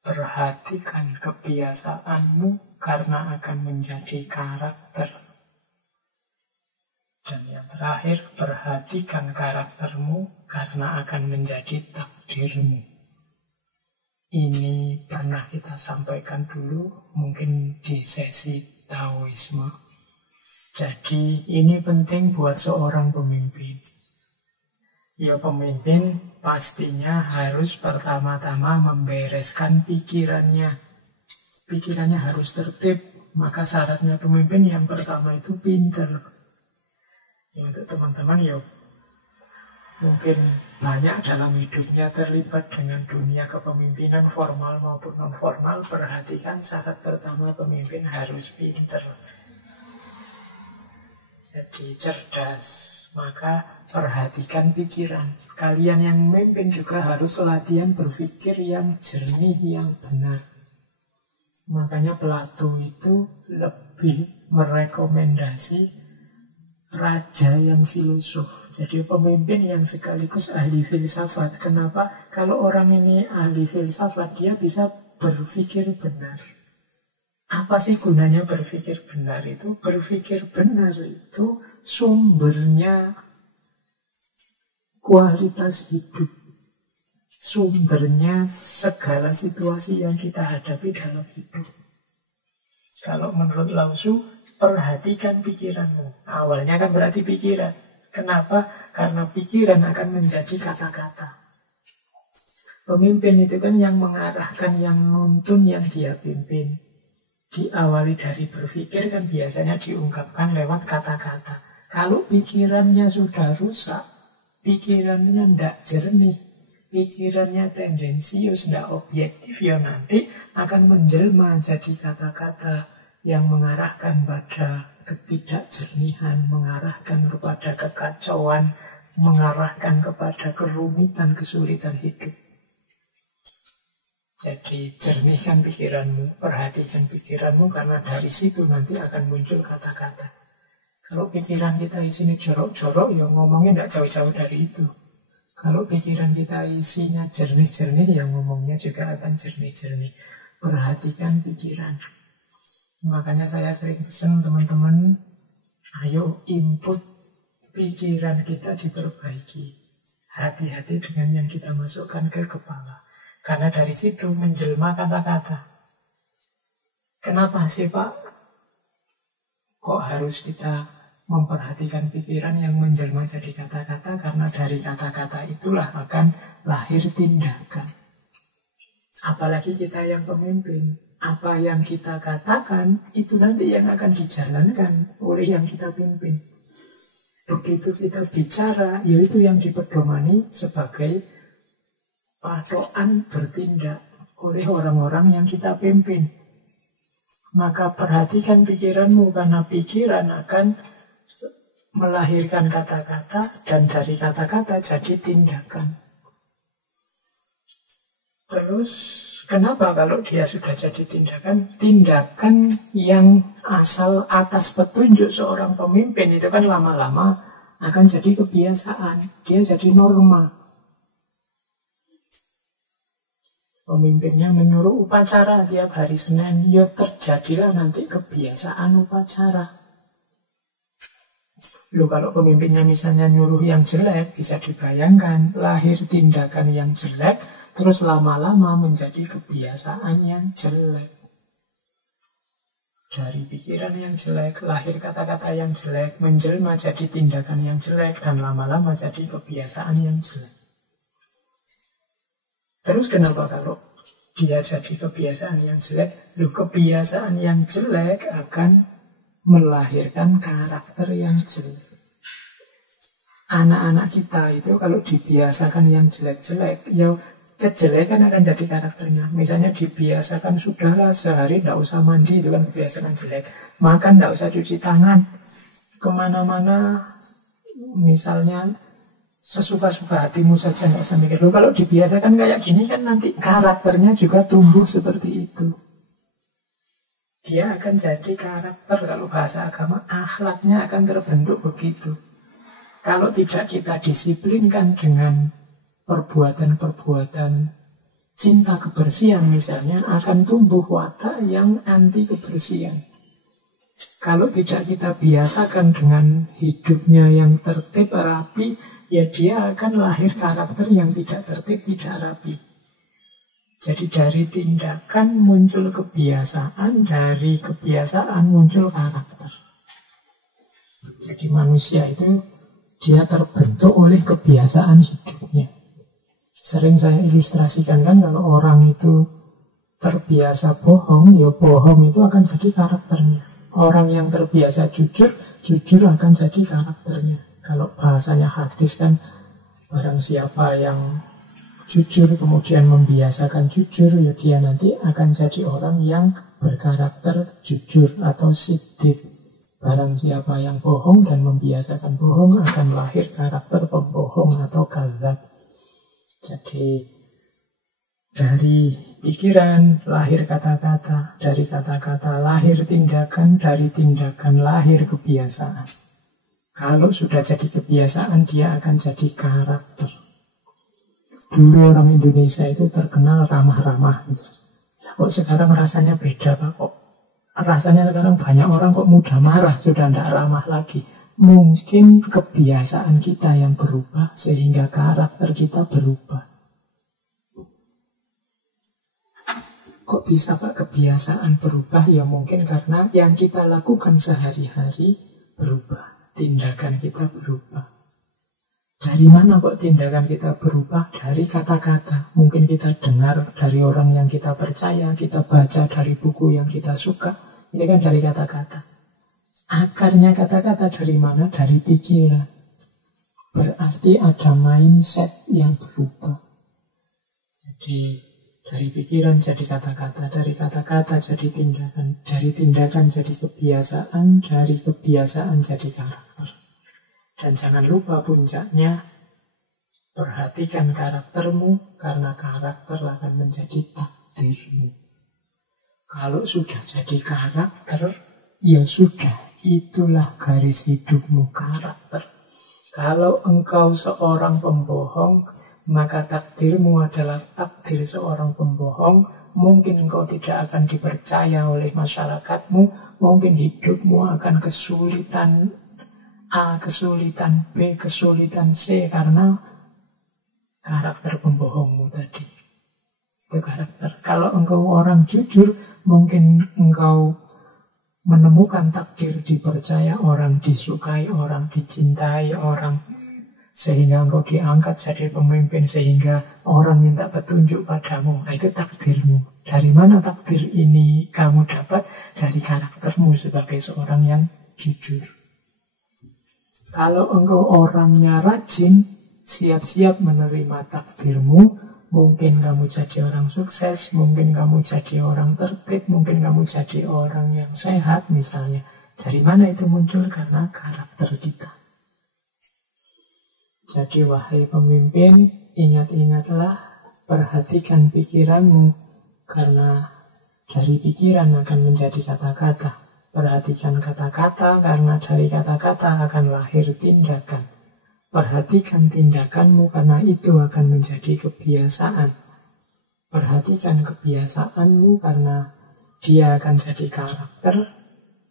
Perhatikan kebiasaanmu karena akan menjadi karakter. Dan yang terakhir, perhatikan karaktermu karena akan menjadi takdirmu. Ini pernah kita sampaikan dulu, mungkin di sesi Taoisme. Jadi ini penting buat seorang pemimpin. Ya, pemimpin pastinya harus pertama-tama membereskan pikirannya. Pikirannya harus tertib. Maka syaratnya pemimpin yang pertama itu pinter. Ya, untuk teman-teman ya mungkin banyak dalam hidupnya terlibat dengan dunia kepemimpinan formal maupun non formal. Perhatikan syarat pertama pemimpin harus pinter. Jadi cerdas. Maka perhatikan pikiran. Kalian yang memimpin juga harus latihan berpikir yang jernih, yang benar. Makanya Plato itu lebih merekomendasi raja yang filosof. Jadi pemimpin yang sekaligus ahli filsafat. Kenapa? Kalau orang ini ahli filsafat, dia bisa berpikir benar. Apa sih gunanya berpikir benar itu? Berpikir benar itu sumbernya kualitas hidup. Sumbernya segala situasi yang kita hadapi dalam hidup. Kalau menurut Lao Tzu, perhatikan pikiranmu. Awalnya kan berarti pikiran. Kenapa? Karena pikiran akan menjadi kata-kata. Pemimpin itu kan yang mengarahkan, yang nuntun, yang dia pimpin. Diawali dari berpikir kan biasanya diungkapkan lewat kata-kata. Kalau pikirannya sudah rusak, pikirannya tidak jernih, pikirannya tendensius, tidak objektif, ya nanti akan menjelma jadi kata-kata yang mengarahkan pada ketidakjernihan, mengarahkan kepada kekacauan, mengarahkan kepada kerumitan, kesulitan hidup. Jadi jernihkan pikiranmu, perhatikan pikiranmu, karena dari situ nanti akan muncul kata-kata. Kalau pikiran kita isinya jorok-jorok, ya ngomongnya tidak jauh-jauh dari itu. Kalau pikiran kita isinya jernih-jernih, ya ngomongnya juga akan jernih-jernih. Perhatikan pikiran. Makanya saya sering pesan teman-teman, ayo input pikiran kita diperbaiki. Hati-hati dengan yang kita masukkan ke kepala. Karena dari situ menjelma kata-kata. Kenapa sih Pak? Kok harus kita memperhatikan pikiran yang menjelma jadi kata-kata? Karena dari kata-kata itulah akan lahir tindakan. Apalagi kita yang pemimpin. Apa yang kita katakan, itu nanti yang akan dijalankan oleh yang kita pimpin. Begitu kita bicara, yaitu yang dipedomani sebagai patokan bertindak oleh orang-orang yang kita pimpin. Maka perhatikan pikiranmu, karena pikiran akan melahirkan kata-kata, dan dari kata-kata jadi tindakan. Terus kenapa kalau dia sudah jadi tindakan? Tindakan yang asal atas petunjuk seorang pemimpin itu kan lama-lama akan jadi kebiasaan. Dia jadi norma. Pemimpinnya menyuruh upacara tiap hari Senin, ya terjadilah nanti kebiasaan upacara. Loh, kalau pemimpinnya misalnya nyuruh yang jelek, bisa dibayangkan lahir tindakan yang jelek, terus lama-lama menjadi kebiasaan yang jelek. Dari pikiran yang jelek, lahir kata-kata yang jelek, menjelma jadi tindakan yang jelek, dan lama-lama jadi kebiasaan yang jelek. Terus kenapa kalau dia jadi kebiasaan yang jelek? Loh, kebiasaan yang jelek akan melahirkan karakter yang jelek. Anak-anak kita itu kalau dibiasakan yang jelek-jelek, ya kejelekan akan jadi karakternya. Misalnya dibiasakan sudahlah sehari tidak usah mandi, itu kan kebiasaan jelek. Makan tidak usah cuci tangan, kemana-mana misalnya sesuka-suka hatimu saja, nggak usah mikir. Loh, kalau dibiasakan kayak gini kan nanti karakternya juga tumbuh seperti itu. Dia akan jadi karakter, kalau bahasa agama, akhlaknya akan terbentuk begitu. Kalau tidak kita disiplinkan dengan perbuatan-perbuatan cinta kebersihan misalnya, akan tumbuh watak yang anti kebersihan. Kalau tidak kita biasakan dengan hidupnya yang tertib, rapi, ya dia akan lahir karakter yang tidak tertib, tidak rapi. Jadi dari tindakan muncul kebiasaan, dari kebiasaan muncul karakter. Jadi manusia itu dia terbentuk oleh kebiasaan hidupnya. Sering saya ilustrasikan kan, kalau orang itu terbiasa bohong, ya bohong itu akan jadi karakternya. Orang yang terbiasa jujur, jujur akan jadi karakternya. Kalau bahasanya hadis kan, barang siapa yang jujur kemudian membiasakan jujur, ya dia nanti akan jadi orang yang berkarakter jujur atau siddiq. Barang siapa yang bohong dan membiasakan bohong akan lahir karakter pembohong atau kadzab. Jadi dari pikiran lahir kata-kata, dari kata-kata lahir tindakan, dari tindakan lahir kebiasaan. Kalau sudah jadi kebiasaan, dia akan jadi karakter. Dulu orang Indonesia itu terkenal ramah-ramah. Kok sekarang rasanya beda, Pak? Kok rasanya sekarang banyak orang kok mudah marah, sudah tidak ramah lagi. Mungkin kebiasaan kita yang berubah sehingga karakter kita berubah. Kok bisa, Pak, kebiasaan berubah? Ya mungkin karena yang kita lakukan sehari-hari berubah, tindakan kita berubah. Dari mana kok tindakan kita berubah? Dari kata-kata. Mungkin kita dengar dari orang yang kita percaya, kita baca dari buku yang kita suka. Ini kan dari kata-kata. Akarnya kata-kata dari mana? Dari pikiran. Berarti ada mindset yang berubah. Jadi dari pikiran jadi kata-kata, dari kata-kata jadi tindakan, dari tindakan jadi kebiasaan, dari kebiasaan jadi karakter. Dan jangan lupa puncaknya, perhatikan karaktermu, karena karakter akan menjadi takdirmu. Kalau sudah jadi karakter, ya sudah, itulah garis hidupmu, karakter. Kalau engkau seorang pembohong, maka takdirmu adalah takdir seorang pembohong. Mungkin engkau tidak akan dipercaya oleh masyarakatmu, mungkin hidupmu akan kesulitan A, kesulitan B, kesulitan C, karena karakter pembohongmu tadi. Itu karakter. Kalau engkau orang jujur, mungkin engkau menemukan takdir dipercaya orang, disukai orang, dicintai orang, sehingga engkau diangkat jadi pemimpin, sehingga orang minta petunjuk padamu. Nah, itu takdirmu. Dari mana takdir ini kamu dapat? Dari karaktermu sebagai seorang yang jujur. Kalau engkau orangnya rajin, siap-siap menerima takdirmu, mungkin kamu jadi orang sukses, mungkin kamu jadi orang tertib, mungkin kamu jadi orang yang sehat misalnya. Dari mana itu muncul? Karena karakter kita. Jadi wahai pemimpin, ingat-ingatlah, perhatikan pikiranmu, karena dari pikiran akan menjadi kata-kata. Perhatikan kata-kata, karena dari kata-kata akan lahir tindakan. Perhatikan tindakanmu, karena itu akan menjadi kebiasaan. Perhatikan kebiasaanmu, karena dia akan jadi karakter.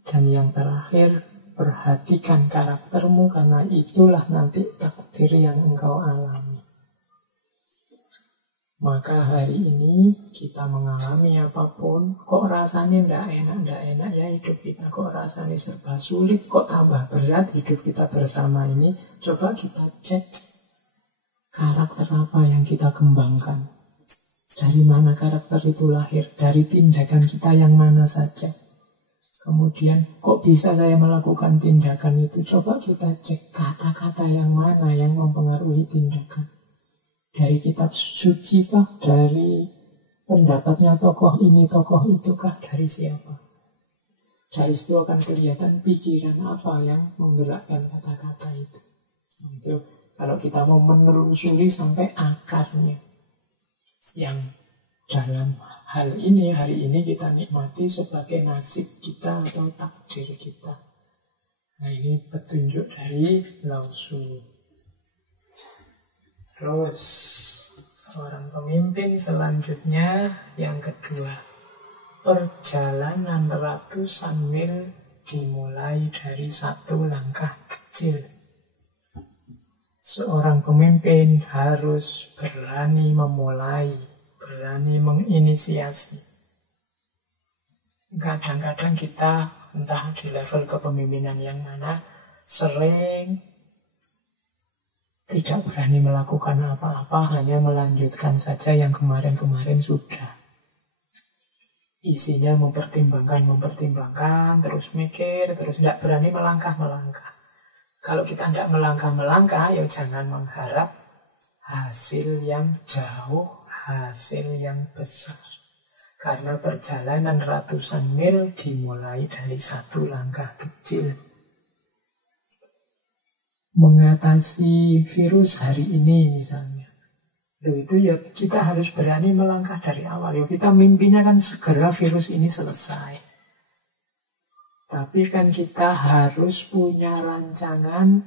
Dan yang terakhir, perhatikan karaktermu, karena itulah nanti takdir yang engkau alami. Maka hari ini kita mengalami apapun, kok rasanya tidak enak ya hidup kita, kok rasanya serba sulit, kok tambah berat hidup kita bersama ini. Coba kita cek karakter apa yang kita kembangkan. Dari mana karakter itu lahir? Dari tindakan kita yang mana saja. Kemudian kok bisa saya melakukan tindakan itu? Coba kita cek kata-kata yang mana yang mempengaruhi tindakan. Dari kitab suci kah? Dari pendapatnya tokoh ini, tokoh itu kah? Dari siapa? Dari situ akan kelihatan pikiran apa yang menggerakkan kata-kata itu. Itu Kalau kita mau menelusuri sampai akarnya. Yang dalam hal ini, hari ini kita nikmati sebagai nasib kita atau takdir kita. Nah, ini petunjuk dari Lao Tzu. Terus, seorang pemimpin selanjutnya yang kedua. Perjalanan ratusan mil dimulai dari satu langkah kecil. Seorang pemimpin harus berani memulai, berani menginisiasi. Kadang-kadang kita, entah di level kepemimpinan yang mana, sering tidak berani melakukan apa-apa, hanya melanjutkan saja yang kemarin-kemarin sudah. Isinya mempertimbangkan, terus mikir, terus tidak berani melangkah-melangkah. Kalau kita tidak melangkah-melangkah, ya jangan mengharap hasil yang jauh, hasil yang besar. Karena perjalanan ratusan mil dimulai dari satu langkah kecil. Mengatasi virus hari ini misalnya. Itu ya kita harus berani melangkah dari awal. Ya kita mimpinya kan segera virus ini selesai. Tapi kan kita harus punya rancangan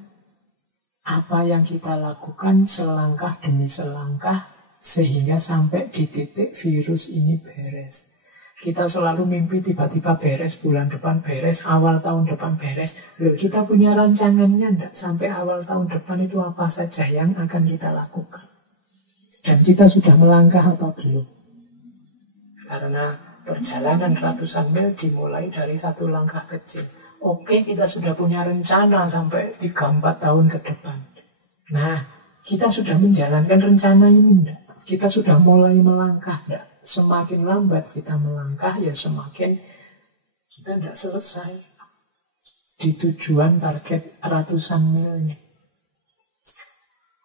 apa yang kita lakukan selangkah demi selangkah sehingga sampai di titik virus ini beres. Kita selalu mimpi tiba-tiba beres, bulan depan beres, awal tahun depan beres. Loh, kita punya rancangannya enggak? Sampai awal tahun depan itu apa saja yang akan kita lakukan? Dan kita sudah melangkah apa belum? Karena perjalanan ratusan mil dimulai dari satu langkah kecil. Oke, kita sudah punya rencana sampai 3-4 tahun ke depan. Nah, kita sudah menjalankan rencana ini enggak? Kita sudah mulai melangkah enggak? Semakin lambat kita melangkah, ya semakin kita enggak selesai di tujuan target ratusan milnya.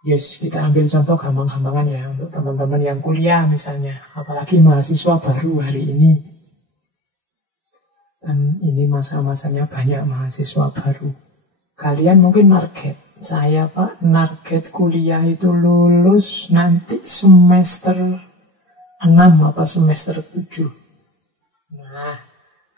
Yes, kita ambil contoh gampang-gampangan ya untuk teman-teman yang kuliah misalnya, apalagi mahasiswa baru hari ini. Dan ini masa-masanya banyak mahasiswa baru. Kalian mungkin target, saya Pak, target kuliah itu lulus nanti semester 6 apa semester 7. Nah,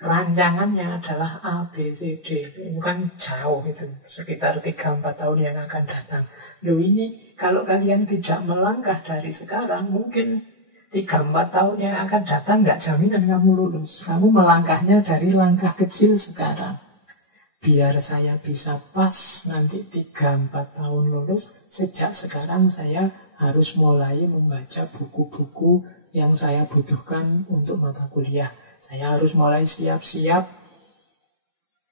rancangannya adalah A, B, C, D. Itu kan jauh itu, sekitar 3-4 tahun yang akan datang. Loh ini, kalau kalian tidak melangkah dari sekarang, mungkin 3-4 tahun yang akan datang nggak jaminan kamu lulus. Kamu melangkahnya dari langkah kecil sekarang. Biar saya bisa pas nanti 3-4 tahun lulus, sejak sekarang saya harus mulai membaca buku-buku yang saya butuhkan untuk mata kuliah. Saya harus mulai siap-siap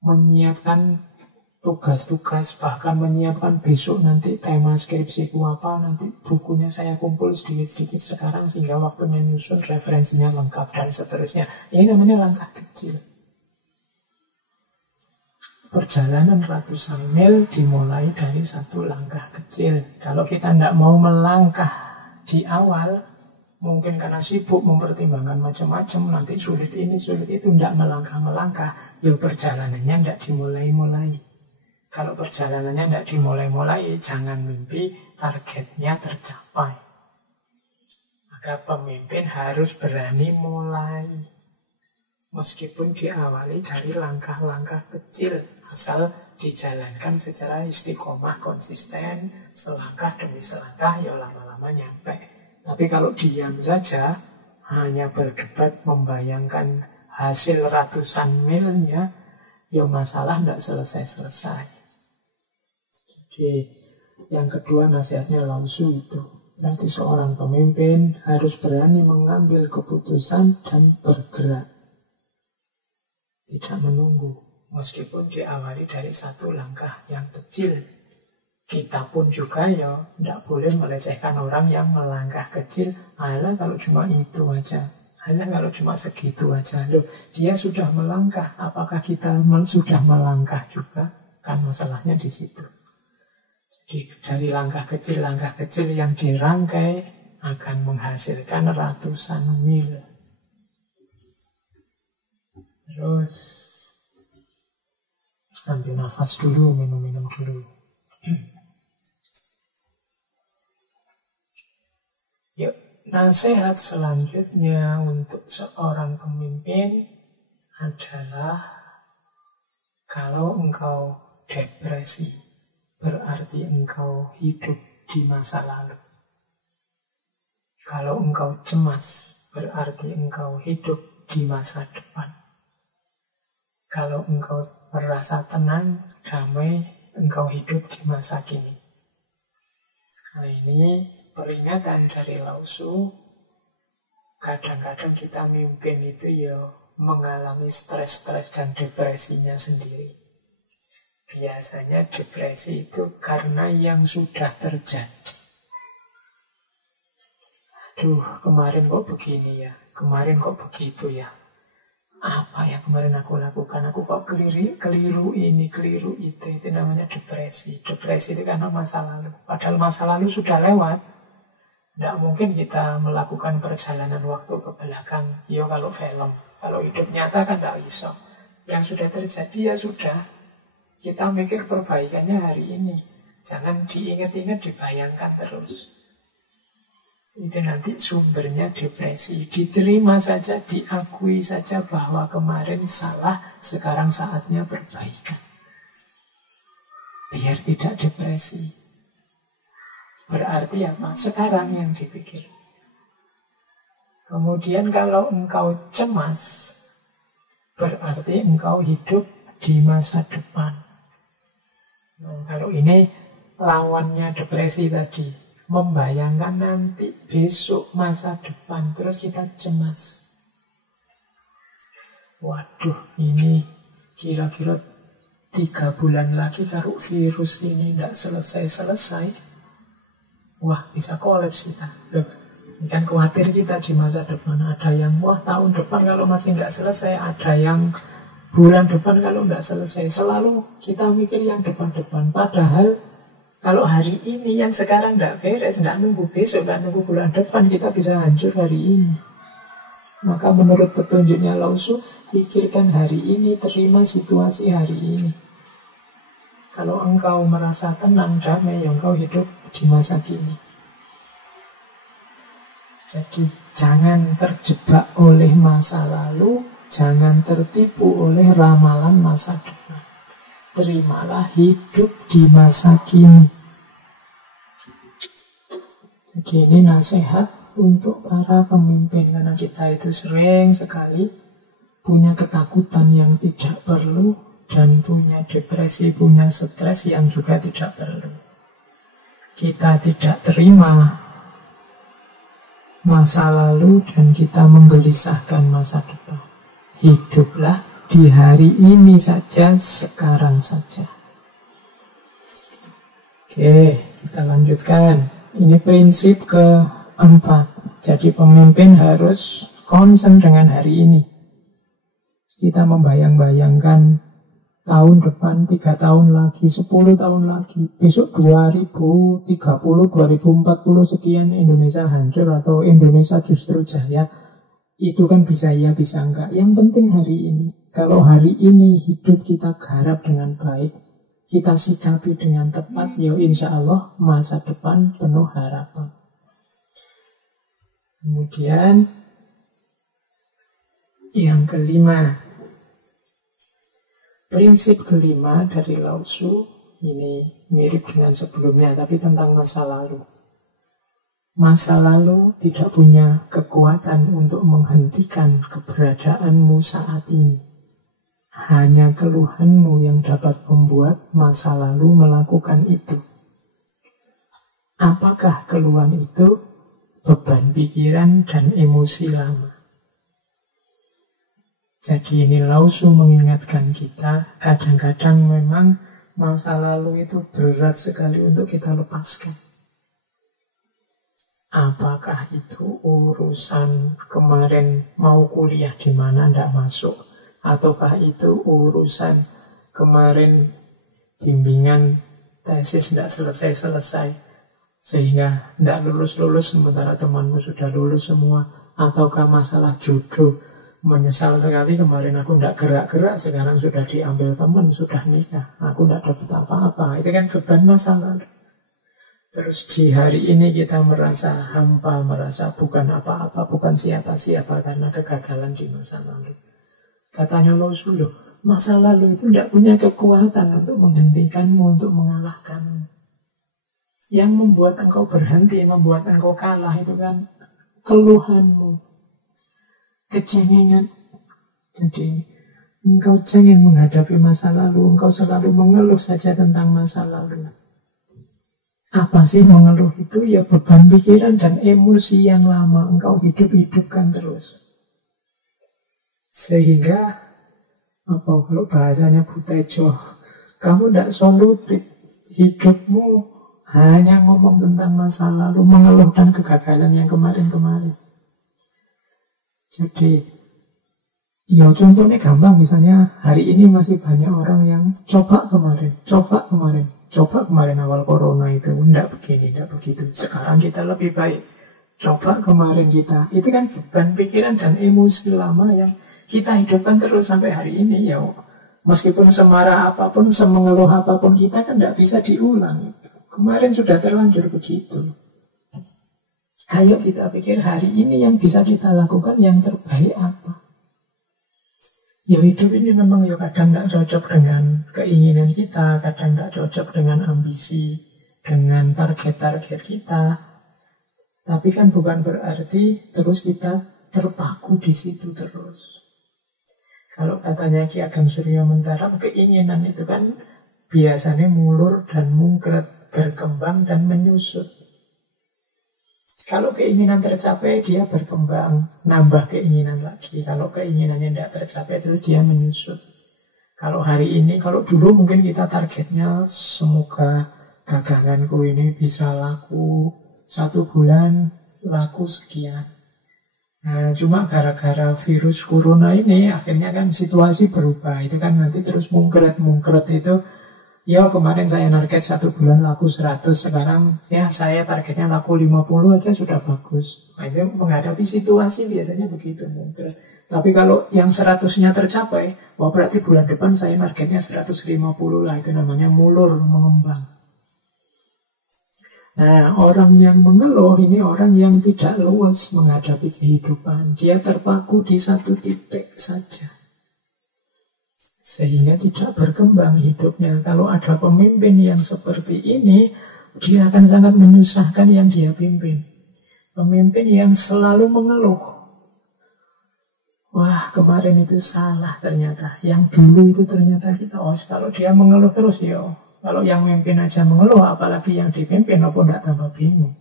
menyiapkan tugas-tugas, bahkan menyiapkan besok nanti tema skripsiku apa, nanti bukunya saya kumpul sedikit-sedikit sekarang sehingga waktunya nyusun referensinya lengkap dan seterusnya. Ini namanya langkah kecil. Perjalanan ratusan mil dimulai dari satu langkah kecil. Kalau kita tidak mau melangkah di awal, mungkin karena sibuk mempertimbangkan macam-macam, nanti sulit ini, sulit itu, tidak melangkah-melangkah, ya perjalanannya tidak dimulai-mulai. Kalau perjalanannya tidak dimulai-mulai, jangan mimpi targetnya tercapai. Maka pemimpin harus berani mulai. Meskipun diawali dari langkah-langkah kecil, asal dijalankan secara istiqomah, konsisten, selangkah demi selangkah, ya lama-lama nyampe. Tapi kalau diam saja, hanya berdebat membayangkan hasil ratusan milnya, ya masalah tidak selesai-selesai. Jadi yang kedua nasihatnya Lao Tzu itu, nanti seorang pemimpin harus berani mengambil keputusan dan bergerak. Tidak menunggu, meskipun diawali dari satu langkah yang kecil. Kita pun juga ya tidak boleh melecehkan orang yang melangkah kecil. Alah kalau cuma itu aja, alah kalau cuma segitu aja. Loh, dia sudah melangkah, apakah kita sudah melangkah juga? Kan masalahnya di situ. Jadi dari langkah kecil yang dirangkai akan menghasilkan ratusan mil. Terus ambil nafas dulu, minum-minum dulu. Nasihat selanjutnya untuk seorang pemimpin adalah kalau engkau depresi, berarti engkau hidup di masa lalu. Kalau engkau cemas, berarti engkau hidup di masa depan. Kalau engkau merasa tenang, damai, engkau hidup di masa kini. Nah, ini peringatan dari Lao Tzu. Kadang-kadang kita mimpin itu ya mengalami stres-stres dan depresinya sendiri. Biasanya depresi itu karena yang sudah terjadi. Aduh, kemarin kok begini ya, kemarin kok begitu ya. Apa yang kemarin aku lakukan? Aku kok keliru ini, keliru itu. Itu namanya depresi. Depresi itu karena masa lalu. Padahal masa lalu sudah lewat. Tidak mungkin kita melakukan perjalanan waktu ke belakang. Ya kalau film. Kalau hidup nyata kan tidak bisa. Yang sudah terjadi ya sudah. Kita mikir perbaikannya hari ini. Jangan diingat-ingat, dibayangkan terus. Itu nanti sumbernya depresi. Diterima saja, diakui saja bahwa kemarin salah, sekarang saatnya perbaikan. Biar tidak depresi. Berarti apa? Sekarang yang dipikir. Kemudian kalau engkau cemas, berarti engkau hidup di masa depan. Nah, kalau ini lawannya depresi tadi, membayangkan nanti besok masa depan, terus kita cemas. Waduh, ini kira-kira 3 bulan lagi kalau virus ini tidak selesai-selesai, wah bisa kolaps kita. Loh, ini kan khawatir kita di masa depan. Ada yang wah tahun depan kalau masih nggak selesai, ada yang bulan depan kalau nggak selesai. Selalu kita mikir yang depan-depan. Padahal kalau hari ini yang sekarang nggak beres, nggak nunggu besok, nggak nunggu bulan depan, kita bisa hancur hari ini. Maka menurut petunjuknya Lao Tzu, pikirkan hari ini, terima situasi hari ini. Kalau engkau merasa tenang, damai, engkau hidup di masa kini. Jadi jangan terjebak oleh masa lalu, jangan tertipu oleh ramalan masa depan. Terimalah hidup di masa kini. Jadi ini nasihat untuk para pemimpin, karena kita itu sering sekali punya ketakutan yang tidak perlu dan punya depresi, punya stres yang juga tidak perlu. Kita tidak terima masa lalu dan kita menggelisahkan masa depan. Hiduplah di hari ini saja, sekarang saja. Oke, kita lanjutkan. Ini prinsip keempat. Jadi pemimpin harus concern dengan hari ini. Kita membayang-bayangkan tahun depan, 3 tahun lagi, 10 tahun lagi, besok 2030, 2040 sekian Indonesia hancur atau Indonesia justru jaya. Itu kan bisa ya, bisa enggak. Yang penting hari ini. Kalau hari ini hidup kita garap dengan baik, kita sikapi dengan tepat, ya insya Allah masa depan penuh harapan. Kemudian yang kelima, prinsip kelima dari Lao Tzu, ini mirip dengan sebelumnya, tapi tentang masa lalu. Masa lalu tidak punya kekuatan untuk menghentikan keberadaanmu saat ini. Hanya keluhanmu yang dapat membuat masa lalu melakukan itu. Apakah keluhan itu? Beban pikiran dan emosi lama. Jadi ini Lao Tzu mengingatkan kita, kadang-kadang memang masa lalu itu berat sekali untuk kita lepaskan. Apakah itu urusan kemarin mau kuliah di mana tidak masuk, ataukah itu urusan kemarin bimbingan tesis tidak selesai-selesai sehingga tidak lulus-lulus sementara temanmu sudah lulus semua, ataukah masalah jodoh, menyesal sekali kemarin aku tidak gerak-gerak, sekarang sudah diambil teman, sudah nikah, aku tidak dapat apa-apa. Itu kan beban masa lalu. Terus di hari ini kita merasa hampa, merasa bukan apa-apa, bukan siapa-siapa karena kegagalan di masa lalu. Katanya Rasulullah, masa lalu itu tidak punya kekuatan untuk menghentikanmu, untuk mengalahkanmu. Yang membuat engkau berhenti, membuat engkau kalah itu kan keluhanmu, kecengengan. Jadi engkau cengeng menghadapi masa lalu, engkau selalu mengeluh saja tentang masa lalu. Apa sih mengeluh itu? Ya beban pikiran dan emosi yang lama engkau hidup-hidupkan terus. Sehingga kalau bahasanya Butejo, kamu tidak solutif. Hidupmu hanya ngomong tentang masa lalu, mengeluhkan kegagalan yang kemarin-kemarin. Jadi, ya contohnya gampang, misalnya hari ini masih banyak orang yang coba kemarin awal corona itu enggak begini, enggak begitu. Sekarang kita lebih baik. Coba kemarin kita. Itu kan beban pikiran dan emosi lama yang kita hidupkan terus sampai hari ini. Ya, meskipun semarah apapun, semengeluh apapun, kita kan enggak bisa diulang. Kemarin sudah terlanjur begitu. Ayo kita pikir hari ini yang bisa kita lakukan yang terbaik apa. Ya hidup ini memang ya kadang tidak cocok dengan keinginan kita, kadang tidak cocok dengan ambisi, dengan target-target kita. Tapi kan bukan berarti terus kita terpaku di situ terus. Kalau katanya Ki Ageng Surya Mentara, keinginan itu kan biasanya mulur dan mungkret, berkembang dan menyusut. Kalau keinginan tercapai, dia berkembang, nambah keinginan lagi. Kalau keinginannya tidak tercapai, itu dia menyusut. Kalau hari ini, kalau dulu mungkin kita targetnya semoga daganganku ini bisa laku 1 bulan, laku sekian. Nah, cuma gara-gara virus corona ini, akhirnya kan situasi berubah. Itu kan nanti terus mungkret itu. Ya kemarin saya target 1 bulan laku 100, sekarang ya saya targetnya laku 50 aja sudah bagus. Nah, itu menghadapi situasi biasanya begitu mungkin. Tapi kalau yang 100-nya tercapai, wah berarti bulan depan saya targetnya 150 lah, itu namanya mulur, mengembang. Nah, orang yang mengeluh ini orang yang tidak luas menghadapi kehidupan. Dia terpaku di satu titik saja. Sehingga tidak berkembang hidupnya. Kalau ada pemimpin yang seperti ini, dia akan sangat menyusahkan yang dia pimpin. Pemimpin yang selalu mengeluh. Wah, kemarin itu salah ternyata. Yang dulu itu ternyata kita. Kalau dia mengeluh terus, kalau yang memimpin aja mengeluh, apalagi yang dipimpin, apa tidak tambah bingung.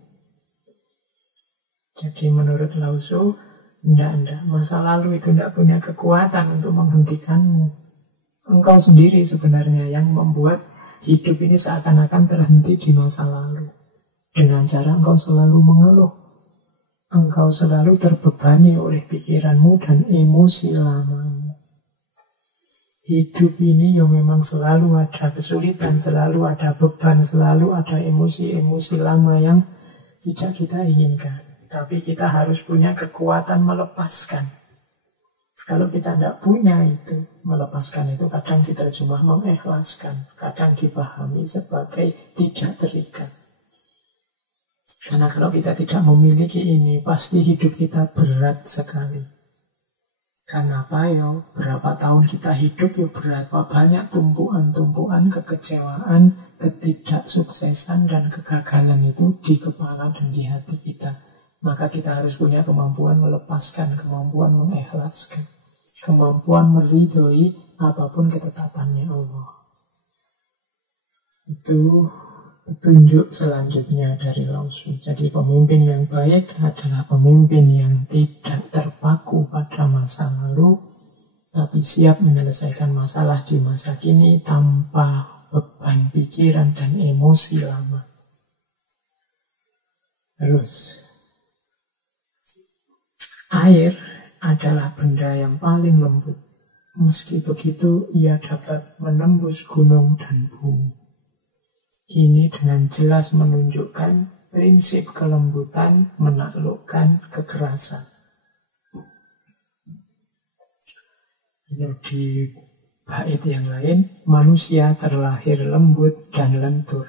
Jadi menurut Lao Tzu, enggak. Masa lalu itu tidak punya kekuatan untuk menghentikanmu. Engkau sendiri sebenarnya yang membuat hidup ini seakan-akan terhenti di masa lalu. Dengan cara engkau selalu mengeluh. Engkau selalu terbebani oleh pikiranmu dan emosi lamamu. Hidup ini yang memang selalu ada kesulitan, selalu ada beban, selalu ada emosi-emosi lama yang tidak kita inginkan. Tapi kita harus punya kekuatan melepaskan. Kalau kita tidak punya itu, melepaskan itu kadang diterjemah mengikhlaskan, kadang dipahami sebagai tidak terikat. Karena kalau kita tidak memiliki ini, pasti hidup kita berat sekali. Kenapa berapa tahun kita hidup, berapa banyak tumpuan-tumpuan kekecewaan, ketidaksuksesan dan kegagalan itu di kepala dan di hati kita. Maka kita harus punya kemampuan melepaskan, kemampuan mengikhlaskan, kemampuan meridhoi apapun ketetapannya Allah. Itu petunjuk selanjutnya dari Lao Tzu. Jadi pemimpin yang baik adalah pemimpin yang tidak terpaku pada masa lalu, tapi siap menyelesaikan masalah di masa kini tanpa beban pikiran dan emosi lama. Terus, air adalah benda yang paling lembut. Meski begitu, ia dapat menembus gunung dan bumi. Ini dengan jelas menunjukkan prinsip kelembutan menaklukkan kekerasan. Di bait yang lain, manusia terlahir lembut dan lentur.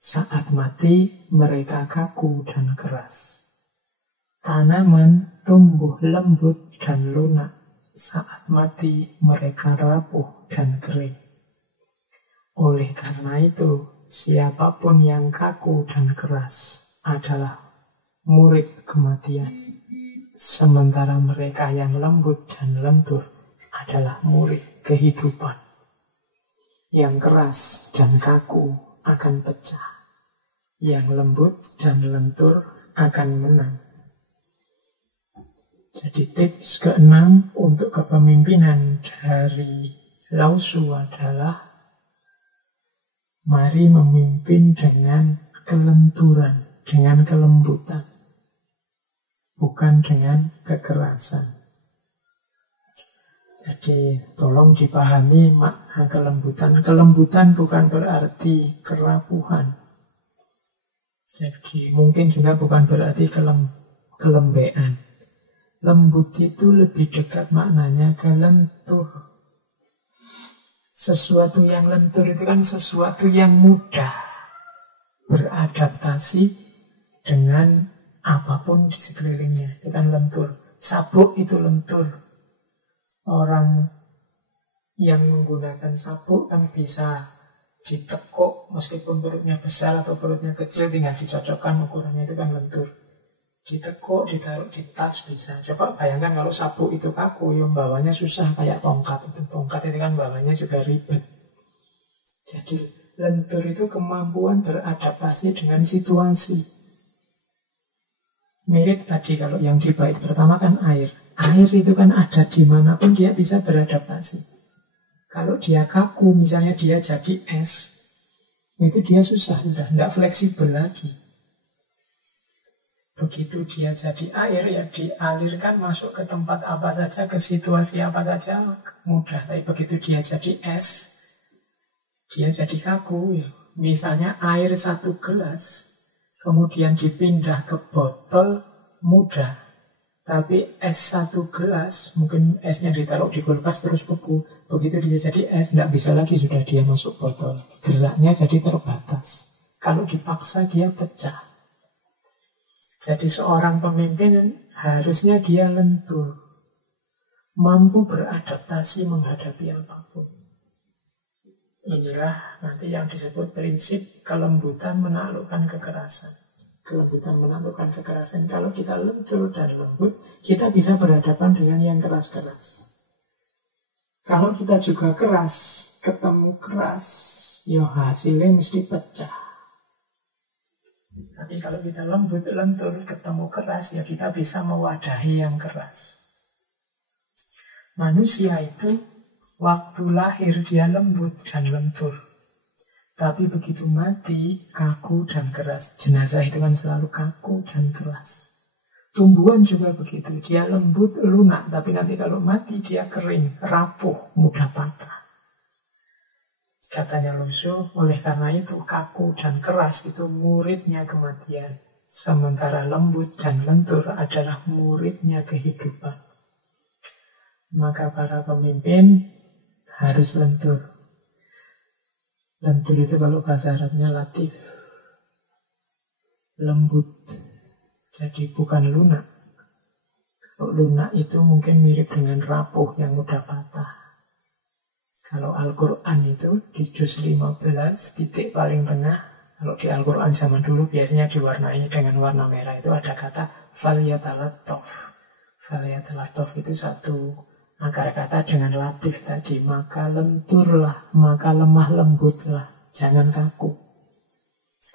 Saat mati mereka kaku dan keras. Tanaman tumbuh lembut dan lunak. Saat mati mereka rapuh dan kering. Oleh karena itu, siapapun yang kaku dan keras adalah murid kematian. Sementara mereka yang lembut dan lentur adalah murid kehidupan. Yang keras dan kaku akan pecah. Yang lembut dan lentur akan menang. Jadi tips keenam untuk kepemimpinan dari Lao Tzu adalah mari memimpin dengan kelenturan, dengan kelembutan, bukan dengan kekerasan. Jadi tolong dipahami makna kelembutan. Kelembutan bukan berarti kerapuhan. Jadi mungkin juga bukan berarti kelembean. Lembut itu lebih dekat maknanya ke lentur. Sesuatu yang lentur itu kan sesuatu yang mudah beradaptasi dengan apapun di sekelilingnya. Itu kan lentur. Sabuk itu lentur. Orang yang menggunakan sabuk kan bisa ditekuk meskipun perutnya besar atau perutnya kecil, tinggal dicocokkan ukurannya, itu kan lentur. Ditekuk, ditaruh di tas bisa. Coba bayangkan kalau sabuk itu kaku, yang bawanya susah kayak tongkat. Tongkat itu kan bawanya juga ribet. Jadi lentur itu kemampuan beradaptasi dengan situasi. Mirip tadi kalau yang di bait pertama kan air. Air itu kan ada dimanapun dia bisa beradaptasi. Kalau dia kaku, misalnya dia jadi es, itu dia susah, udah tidak fleksibel lagi. Begitu dia jadi air, ya dialirkan masuk ke tempat apa saja, ke situasi apa saja, mudah. Tapi begitu dia jadi es, dia jadi kaku. Ya. Misalnya air 1 gelas, kemudian dipindah ke botol, mudah. Tapi es 1 gelas, mungkin esnya ditaruh di kulkas terus beku. Begitu dia jadi es, tidak bisa lagi sudah dia masuk botol. Geraknya jadi terbatas. Kalau dipaksa dia pecah. Jadi seorang pemimpin harusnya dia lentur, mampu beradaptasi menghadapi apapun. Inilah nanti yang disebut prinsip kelembutan menaklukkan kekerasan. Kelembutan menaklukkan kekerasan. Kalau kita lentur dan lembut, kita bisa berhadapan dengan yang keras-keras. Kalau kita juga keras, ketemu keras, ya hasilnya mesti pecah. Tapi kalau kita lembut, lentur, ketemu keras, ya kita bisa mewadahi yang keras. Manusia itu waktu lahir dia lembut dan lentur. Tapi begitu mati, kaku dan keras. Jenazah itu kan selalu kaku dan keras. Tumbuhan juga begitu. Dia lembut, lunak. Tapi nanti kalau mati dia kering, rapuh, mudah patah. Katanya Lao Tzu, oleh karena itu kaku dan keras itu muridnya kematian. Sementara lembut dan lentur adalah muridnya kehidupan. Maka para pemimpin harus lentur. Lentur itu kalau bahasa Arabnya latif. Lembut. Jadi bukan lunak. Kalau lunak itu mungkin mirip dengan rapuh yang mudah patah. Kalau Al-Quran itu di juz 15 titik paling tengah, kalau di Al-Quran zaman dulu biasanya diwarnai dengan warna merah, itu ada kata falyatalattaf. Falyatalattaf itu satu akar kata dengan latif tadi, maka lenturlah, maka lemah lembutlah, jangan kaku.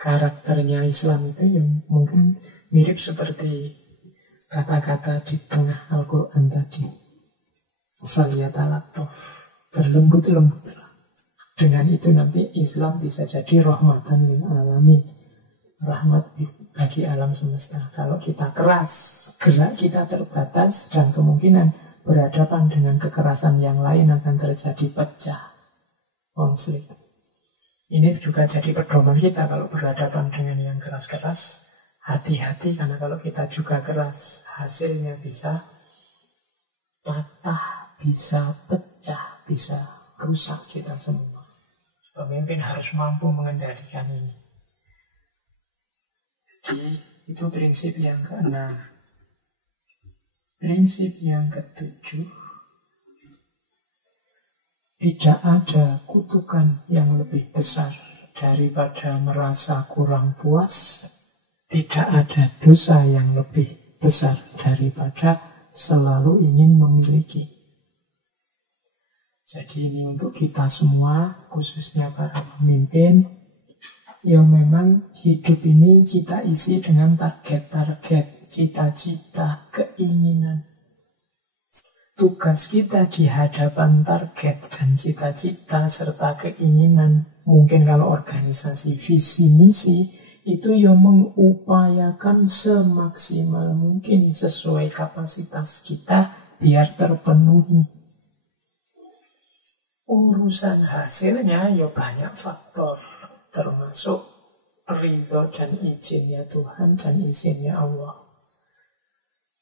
Karakternya Islam itu yang mungkin mirip seperti kata-kata di tengah Al-Quran tadi. Falyatalattaf. Berlembut-lembutlah. Dengan itu nanti Islam bisa jadi rahmatan lil alamin. Rahmat bagi alam semesta. Kalau kita keras, gerak kita terbatas, dan kemungkinan berhadapan dengan kekerasan yang lain akan terjadi pecah, konflik. Ini juga jadi pedoman kita kalau berhadapan dengan yang keras-keras. Hati-hati, karena kalau kita juga keras, hasilnya bisa patah, bisa pecah, bisa rusak kita semua. Pemimpin harus mampu mengendalikan ini. Jadi itu prinsip yang keenam. Prinsip yang ketujuh, tidak ada kutukan yang lebih besar daripada merasa kurang puas. Tidak ada dosa yang lebih besar daripada selalu ingin memiliki. Jadi ini untuk kita semua, khususnya para pemimpin, yang memang hidup ini kita isi dengan target-target, cita-cita, keinginan. Tugas kita di hadapan target dan cita-cita serta keinginan, mungkin kalau organisasi visi misi, itu yang mengupayakan semaksimal mungkin sesuai kapasitas kita biar terpenuhi. Urusan hasilnya ya banyak faktor, termasuk ridho dan izinnya Tuhan dan izinnya Allah.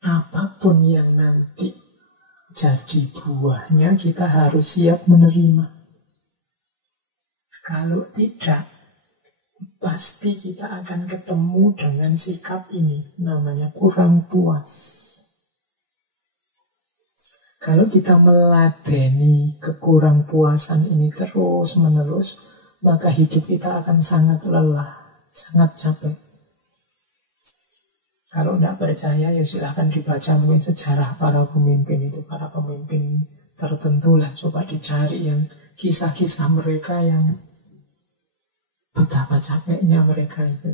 Apapun yang nanti jadi buahnya, kita harus siap menerima. Kalau tidak, pasti kita akan ketemu dengan sikap ini, namanya kurang puas. Kalau kita meladeni kekurangpuasan ini terus-menerus, maka hidup kita akan sangat lelah, sangat capek. Kalau tidak percaya, ya silahkan dibaca mungkin sejarah para pemimpin itu, para pemimpin tertentu lah. Coba dicari yang kisah-kisah mereka yang betapa capeknya mereka itu.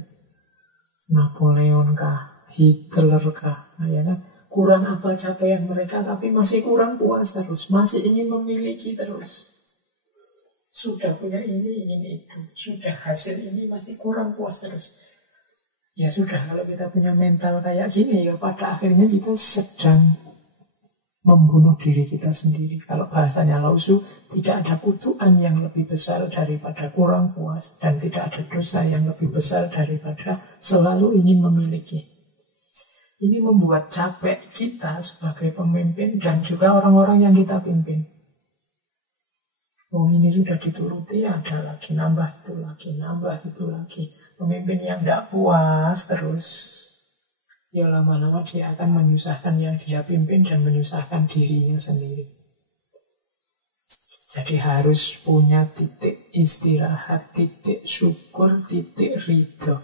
Napoleon kah, Hitler kah, ya kan? Kurang apa capaian mereka, tapi masih kurang puas terus, masih ingin memiliki terus. Sudah punya ini, ingin itu. Sudah hasil ini, masih kurang puas terus. Ya sudah, kalau kita punya mental kayak gini, ya pada akhirnya kita sedang membunuh diri kita sendiri. Kalau bahasanya Lao Tzu, tidak ada kutukan yang lebih besar daripada kurang puas, dan tidak ada dosa yang lebih besar daripada selalu ingin memiliki. Ini membuat capek kita sebagai pemimpin dan juga orang-orang yang kita pimpin. Ini sudah dituruti, ada lagi, nambah itu lagi, nambah itu lagi. Pemimpin yang tidak puas terus, ya lama-lama dia akan menyusahkan yang dia pimpin dan menyusahkan dirinya sendiri. Jadi harus punya titik istirahat, titik syukur, titik ridho.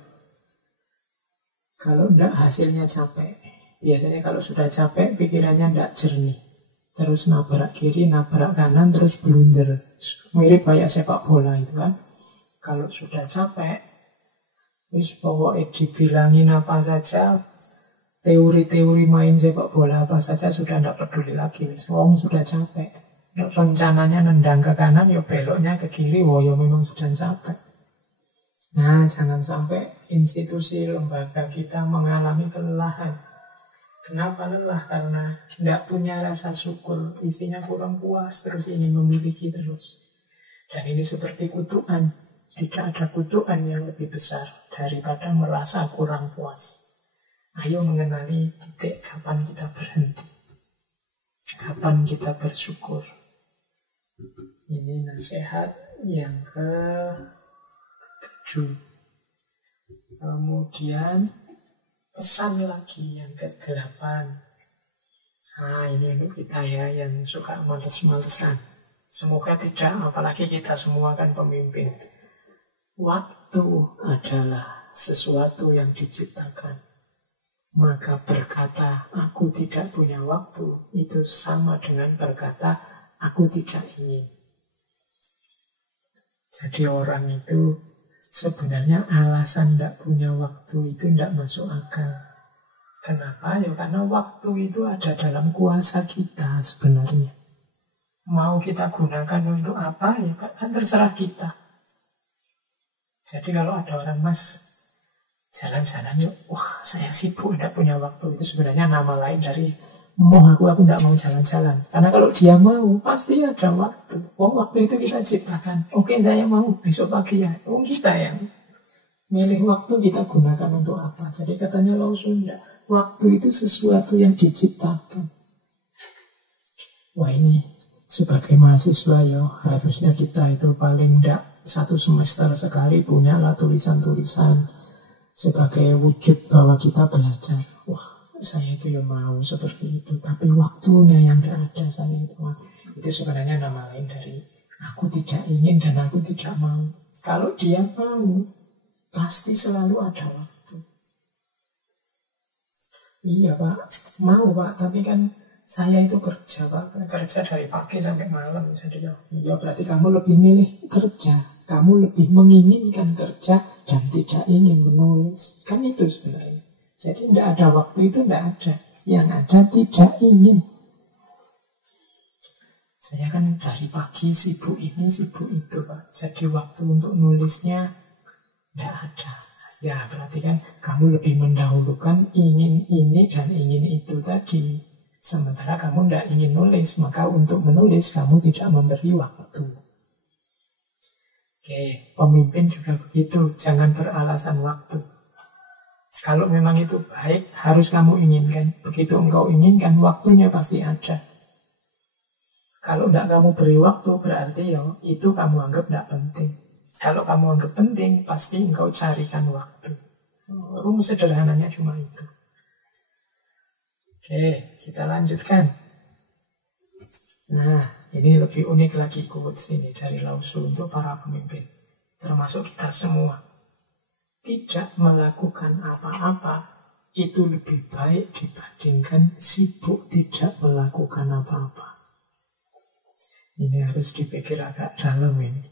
Kalau tidak hasilnya capek. Biasanya kalau sudah capek pikirannya tidak jernih. Terus nabrak kiri, nabrak kanan, terus blunder. Mirip kayak sepak bola itu kan. Kalau sudah capek, terus pokoknya dibilangin apa saja, teori-teori main sepak bola apa saja sudah tidak peduli lagi. Wong sudah capek. Rencananya nendang ke kanan, ya beloknya ke kiri, ya memang sudah capek. Nah, jangan sampai institusi lembaga kita mengalami kelelahan. Kenapa lelah? Karena tidak punya rasa syukur, isinya kurang puas, terus ingin memiliki terus. Dan ini seperti kutukan. Tidak ada kutukan yang lebih besar daripada merasa kurang puas. Ayo mengenali titik kapan kita berhenti, kapan kita bersyukur. Ini nasihat yang ke-7. Kemudian pesan lagi yang ke-8. Nah, ini untuk kita ya yang suka males-malesan. Semoga tidak, apalagi kita semua kan pemimpin. Waktu adalah sesuatu yang diciptakan. Maka berkata, aku tidak punya waktu, itu sama dengan berkata, aku tidak ingin. Jadi orang itu sebenarnya alasan tidak punya waktu itu tidak masuk akal. Kenapa? Ya karena waktu itu ada dalam kuasa kita sebenarnya. Mau kita gunakan untuk apa? Ya kan terserah kita. Jadi kalau ada orang, Mas, jalan-jalan yuk. Wah, saya sibuk, tidak punya waktu. Itu sebenarnya nama lain dari aku tidak mau jalan-jalan. Karena kalau dia mau, pasti ada waktu. Waktu itu kita ciptakan. Oke, saya mau besok pagi ya. Kita yang milih waktu, kita gunakan untuk apa. Jadi katanya Lao Tzu, waktu itu sesuatu yang diciptakan. Wah, ini sebagai mahasiswa ya, harusnya kita itu paling tidak 1 semester sekali punyalah tulisan-tulisan sebagai wujud bahwa kita belajar. Wah, saya itu ya mau seperti itu, tapi waktunya yang tidak ada saya itu. Wah, itu sebenarnya nama lain dari aku tidak ingin dan aku tidak mau. Kalau dia mau, pasti selalu ada waktu. Iya Pak, mau Pak, tapi kan saya itu kerja Pak, kerja dari pagi sampai malam. Jadi ya berarti kamu lebih milih kerja, kamu lebih menginginkan kerja dan tidak ingin menulis. Kan itu sebenarnya. Jadi tidak ada waktu itu, tidak ada. Yang ada tidak ingin. Saya kan dari pagi sibuk ini, sibuk itu Pak. Jadi waktu untuk nulisnya tidak ada. Ya berarti kan kamu lebih mendahulukan ingin ini dan ingin itu tadi. Sementara kamu tidak ingin nulis, maka untuk menulis kamu tidak memberi waktu. Oke, pemimpin juga begitu. Jangan beralasan waktu. Kalau memang itu baik, harus kamu inginkan. Begitu engkau inginkan, waktunya pasti ada. Kalau tidak kamu beri waktu, berarti ya itu kamu anggap tidak penting. Kalau kamu anggap penting, pasti engkau carikan waktu. Rumus sederhananya cuma itu. Oke, kita lanjutkan. Nah, ini lebih unik lagi quotes ini dari Lao Tzu untuk para pemimpin. Termasuk kita semua. Tidak melakukan apa-apa itu lebih baik dibandingkan sibuk tidak melakukan apa-apa. Ini harus dipikir agak dalam ini.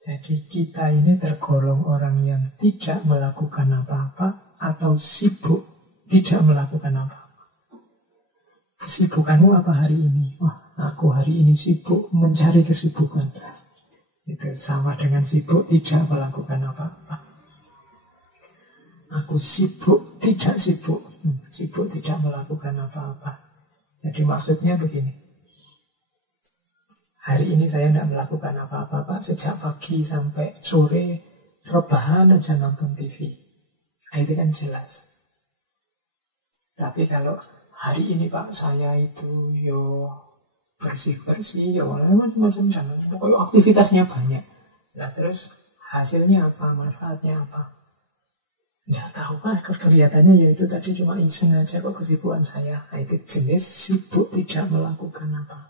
Jadi kita ini tergolong orang yang tidak melakukan apa-apa atau sibuk tidak melakukan apa-apa. Kesibukanmu apa hari ini? Wah, aku hari ini sibuk mencari kesibukan. Itu sama dengan sibuk tidak melakukan apa-apa. Aku sibuk tidak sibuk. Sibuk tidak melakukan apa-apa. Jadi maksudnya begini. Hari ini saya tidak melakukan apa-apa Pak. Sejak pagi sampai sore rebahan aja nonton TV. Itu kan jelas. Tapi kalau hari ini Pak saya itu bersih-bersih, macam-macam. Pokoknya aktivitasnya banyak. Nah terus hasilnya apa, manfaatnya apa? Nggak tahu Pak, kelihatannya ya itu tadi cuma iseng aja kok kesibukan saya. Nah, itu jenis sibuk tidak melakukan apa-apa.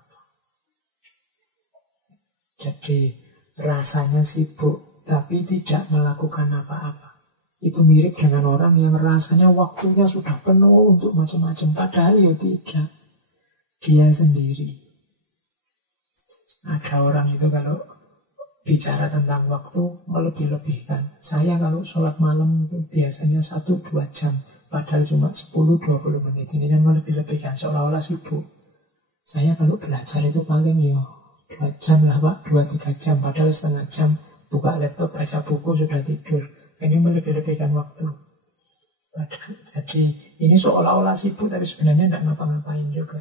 Jadi rasanya sibuk tapi tidak melakukan apa-apa. Itu mirip dengan orang yang rasanya waktunya sudah penuh untuk macam-macam. Padahal ya tidak. Dia sendiri. Ada orang itu kalau bicara tentang waktu melebih-lebihkan. Saya kalau sholat malam itu biasanya 1-2 jam. Padahal cuma 10-20 menit. Ini kan melebih-lebihkan seolah-olah sibuk. Saya kalau belajar itu paling 2 jam lah Pak, 2-3 jam. Padahal setengah jam buka laptop, baca buku, sudah tidur. Ini melebih-lebihkan waktu. Jadi ini seolah-olah sibuk, tapi sebenarnya tidak ngapa-ngapain juga.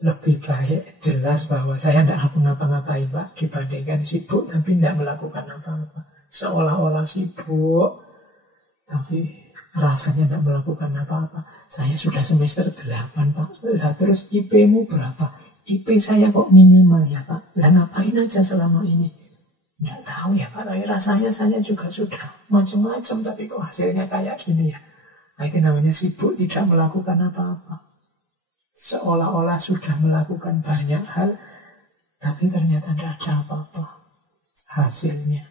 Lebih baik jelas bahwa saya tidak ngapa-ngapain Pak, dibandingkan sibuk tapi tidak melakukan apa-apa. Seolah-olah sibuk, tapi rasanya tidak melakukan apa-apa. Saya sudah semester 8 Pak. Lah terus IP-mu berapa? IP saya kok minimal ya Pak. Lah ngapain aja selama ini? Nggak tahu ya Pak, tapi rasanya saya juga sudah macam-macam, tapi kok hasilnya kayak gini ya. Nah, itu namanya sibuk tidak melakukan apa-apa. Seolah-olah sudah melakukan banyak hal, tapi ternyata tidak ada apa-apa hasilnya.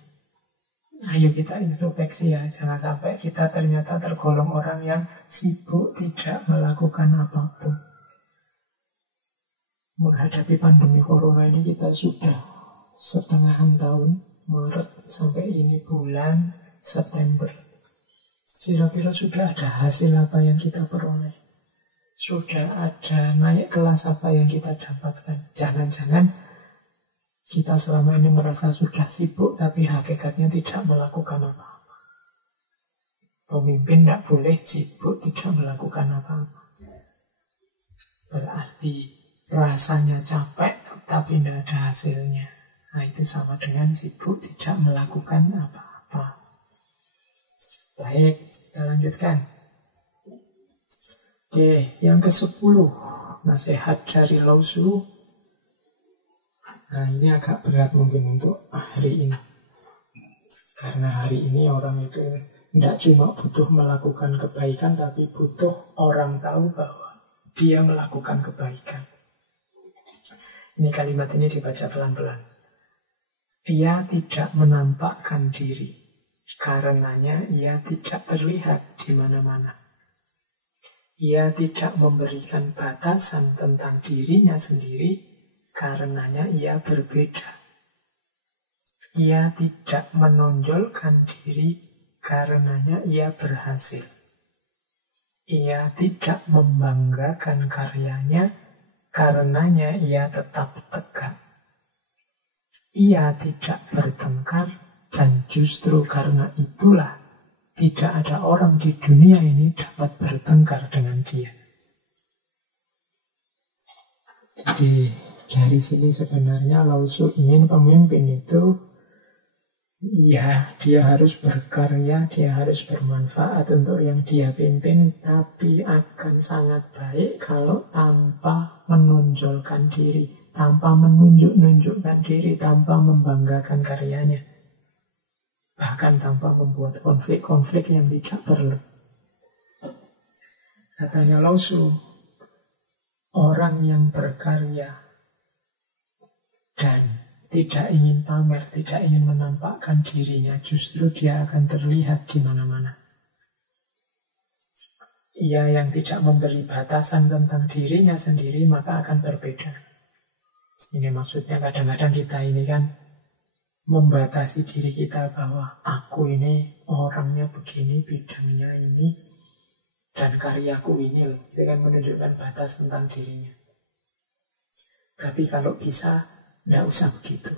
Ayo kita introspeksi ya, jangan sampai kita ternyata tergolong orang yang sibuk tidak melakukan apapun. Menghadapi pandemi corona ini kita sudah setengahan tahun, Maret sampai ini bulan September. Kira-kira sudah ada hasil apa yang kita peroleh? Sudah ada naik kelas apa yang kita dapatkan? Jangan-jangan kita selama ini merasa sudah sibuk, tapi hakikatnya tidak melakukan apa-apa. Pemimpin tidak boleh sibuk tidak melakukan apa-apa. Berarti rasanya capek, tapi tidak ada hasilnya. Nah, itu sama dengan sibuk tidak melakukan apa-apa. Baik, kita lanjutkan. Oke, yang ke-10, nasihat dari Lao Tzu. Nah, ini agak berat mungkin untuk hari ini. Karena hari ini orang itu Tidak cuma butuh melakukan kebaikan, tapi butuh orang tahu bahwa dia melakukan kebaikan. Ini kalimat ini dibaca pelan-pelan. Ia tidak menampakkan diri, karenanya ia tidak terlihat di mana-mana. Ia tidak memberikan batasan tentang dirinya sendiri, karenanya ia berbeda. Ia tidak menonjolkan diri, karenanya ia berhasil. Ia tidak membanggakan karyanya, karenanya ia tetap tegak. Ia tidak bertengkar, dan justru karena itulah tidak ada orang di dunia ini dapat bertengkar dengan dia. Jadi dari sini sebenarnya Lao Tzu ingin pemimpin itu, ya, dia harus berkarya, dia harus bermanfaat untuk yang dia pimpin, tapi akan sangat baik kalau tanpa menonjolkan diri, tanpa menunjukkan diri, tanpa membanggakan karyanya, bahkan tanpa membuat konflik-konflik yang tidak perlu. Katanya Lao Tzu, orang yang berkarya dan tidak ingin pamer, tidak ingin menampakkan dirinya, justru dia akan terlihat di mana-mana. Ia yang tidak memberi batasan tentang dirinya sendiri, maka akan berbeda. Ini maksudnya kadang-kadang kita ini kan membatasi diri kita bahwa aku ini orangnya begini, bidangnya ini, dan karyaku ini loh. Itu kan menunjukkan batas tentang dirinya. Tapi kalau bisa, tidak usah begitu.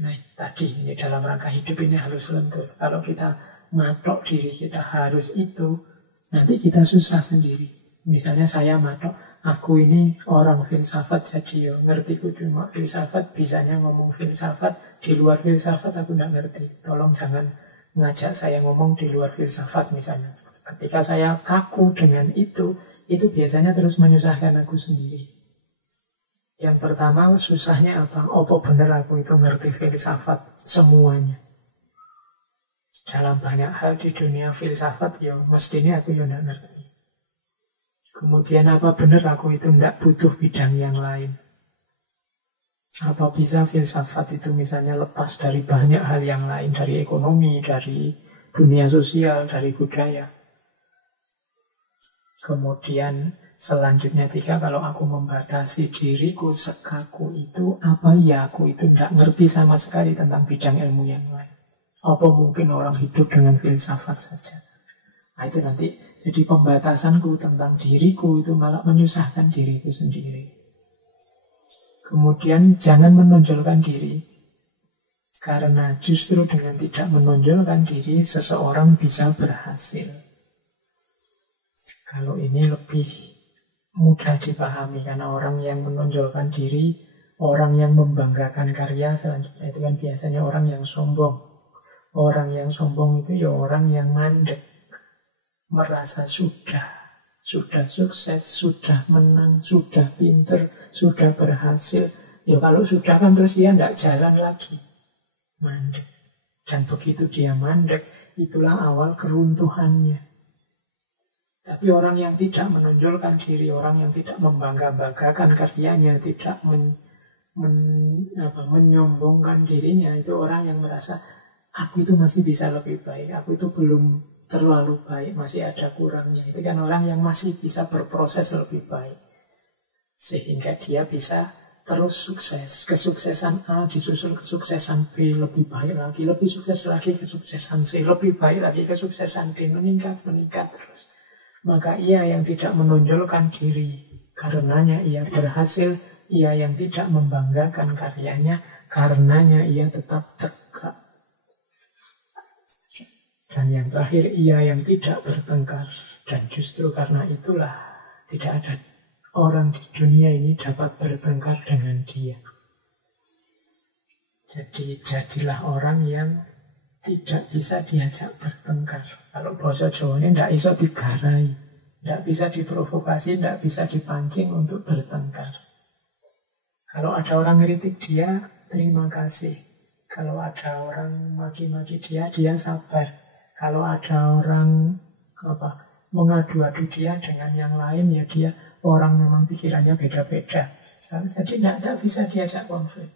Nah, tadi ini dalam rangka hidup ini harus lentur. Kalau kita matok diri kita harus itu, nanti kita susah sendiri. Misalnya saya matok, aku ini orang filsafat, jadi ngerti cuma filsafat, bisanya ngomong filsafat, di luar filsafat aku tidak ngerti. Tolong jangan ngajak saya ngomong di luar filsafat misalnya. Ketika saya kaku dengan itu biasanya terus menyusahkan aku sendiri. Yang pertama susahnya apa? Apa benar aku itu ngerti filsafat semuanya? Dalam banyak hal di dunia filsafat, ya mestinya aku ya tidak ngerti. Kemudian apa benar aku itu tidak butuh bidang yang lain? Apa bisa filsafat itu misalnya lepas dari banyak hal yang lain, dari ekonomi, dari dunia sosial, dari budaya? Kemudian selanjutnya kalau aku membatasi diriku sekaku itu, apa ya aku itu tidak ngerti sama sekali tentang bidang ilmu yang lain? Apa mungkin orang hidup dengan filsafat saja? Nah, itu nanti jadi pembatasanku tentang diriku itu malah menyusahkan diriku sendiri. Kemudian jangan menonjolkan diri, karena justru dengan tidak menonjolkan diri seseorang bisa berhasil. Kalau ini lebih mudah dipahami karena orang yang menonjolkan diri, orang yang membanggakan karya selanjutnya itu kan biasanya orang yang sombong. Orang yang sombong itu ya orang yang mandek, merasa sudah sukses, sudah menang, sudah pinter, sudah berhasil. Ya kalau sudah kan terus dia tidak jalan lagi, mandek. Dan begitu dia mandek, itulah awal keruntuhannya. Tapi orang yang tidak menonjolkan diri, orang yang tidak membangga-banggakan karyanya, tidak menyombongkan dirinya, itu orang yang merasa aku itu masih bisa lebih baik, aku itu belum terlalu baik, masih ada kurangnya. Itu kan orang yang masih bisa berproses lebih baik, sehingga dia bisa terus sukses. Kesuksesan A disusul kesuksesan B, lebih baik lagi, lebih sukses lagi kesuksesan C, lebih baik lagi kesuksesan D, meningkat terus. Maka ia yang tidak menonjolkan diri, karenanya ia berhasil. Ia yang tidak membanggakan karyanya, karenanya ia tetap tegak. Dan yang terakhir, ia yang tidak bertengkar. Dan justru karena itulah tidak ada orang di dunia ini dapat bertengkar dengan dia. Jadi jadilah orang yang tidak bisa diajak bertengkar. Kalau bahasa Jawa ini tidak bisa digarai, tidak bisa diprovokasi, tidak bisa dipancing untuk bertengkar. Kalau ada orang kritik dia, terima kasih. Kalau ada orang maki-maki dia sabar. Kalau ada orang mengadu-adu dia dengan yang lain, ya dia orang memang pikirannya beda-beda. Jadi tidak bisa diajak konflik.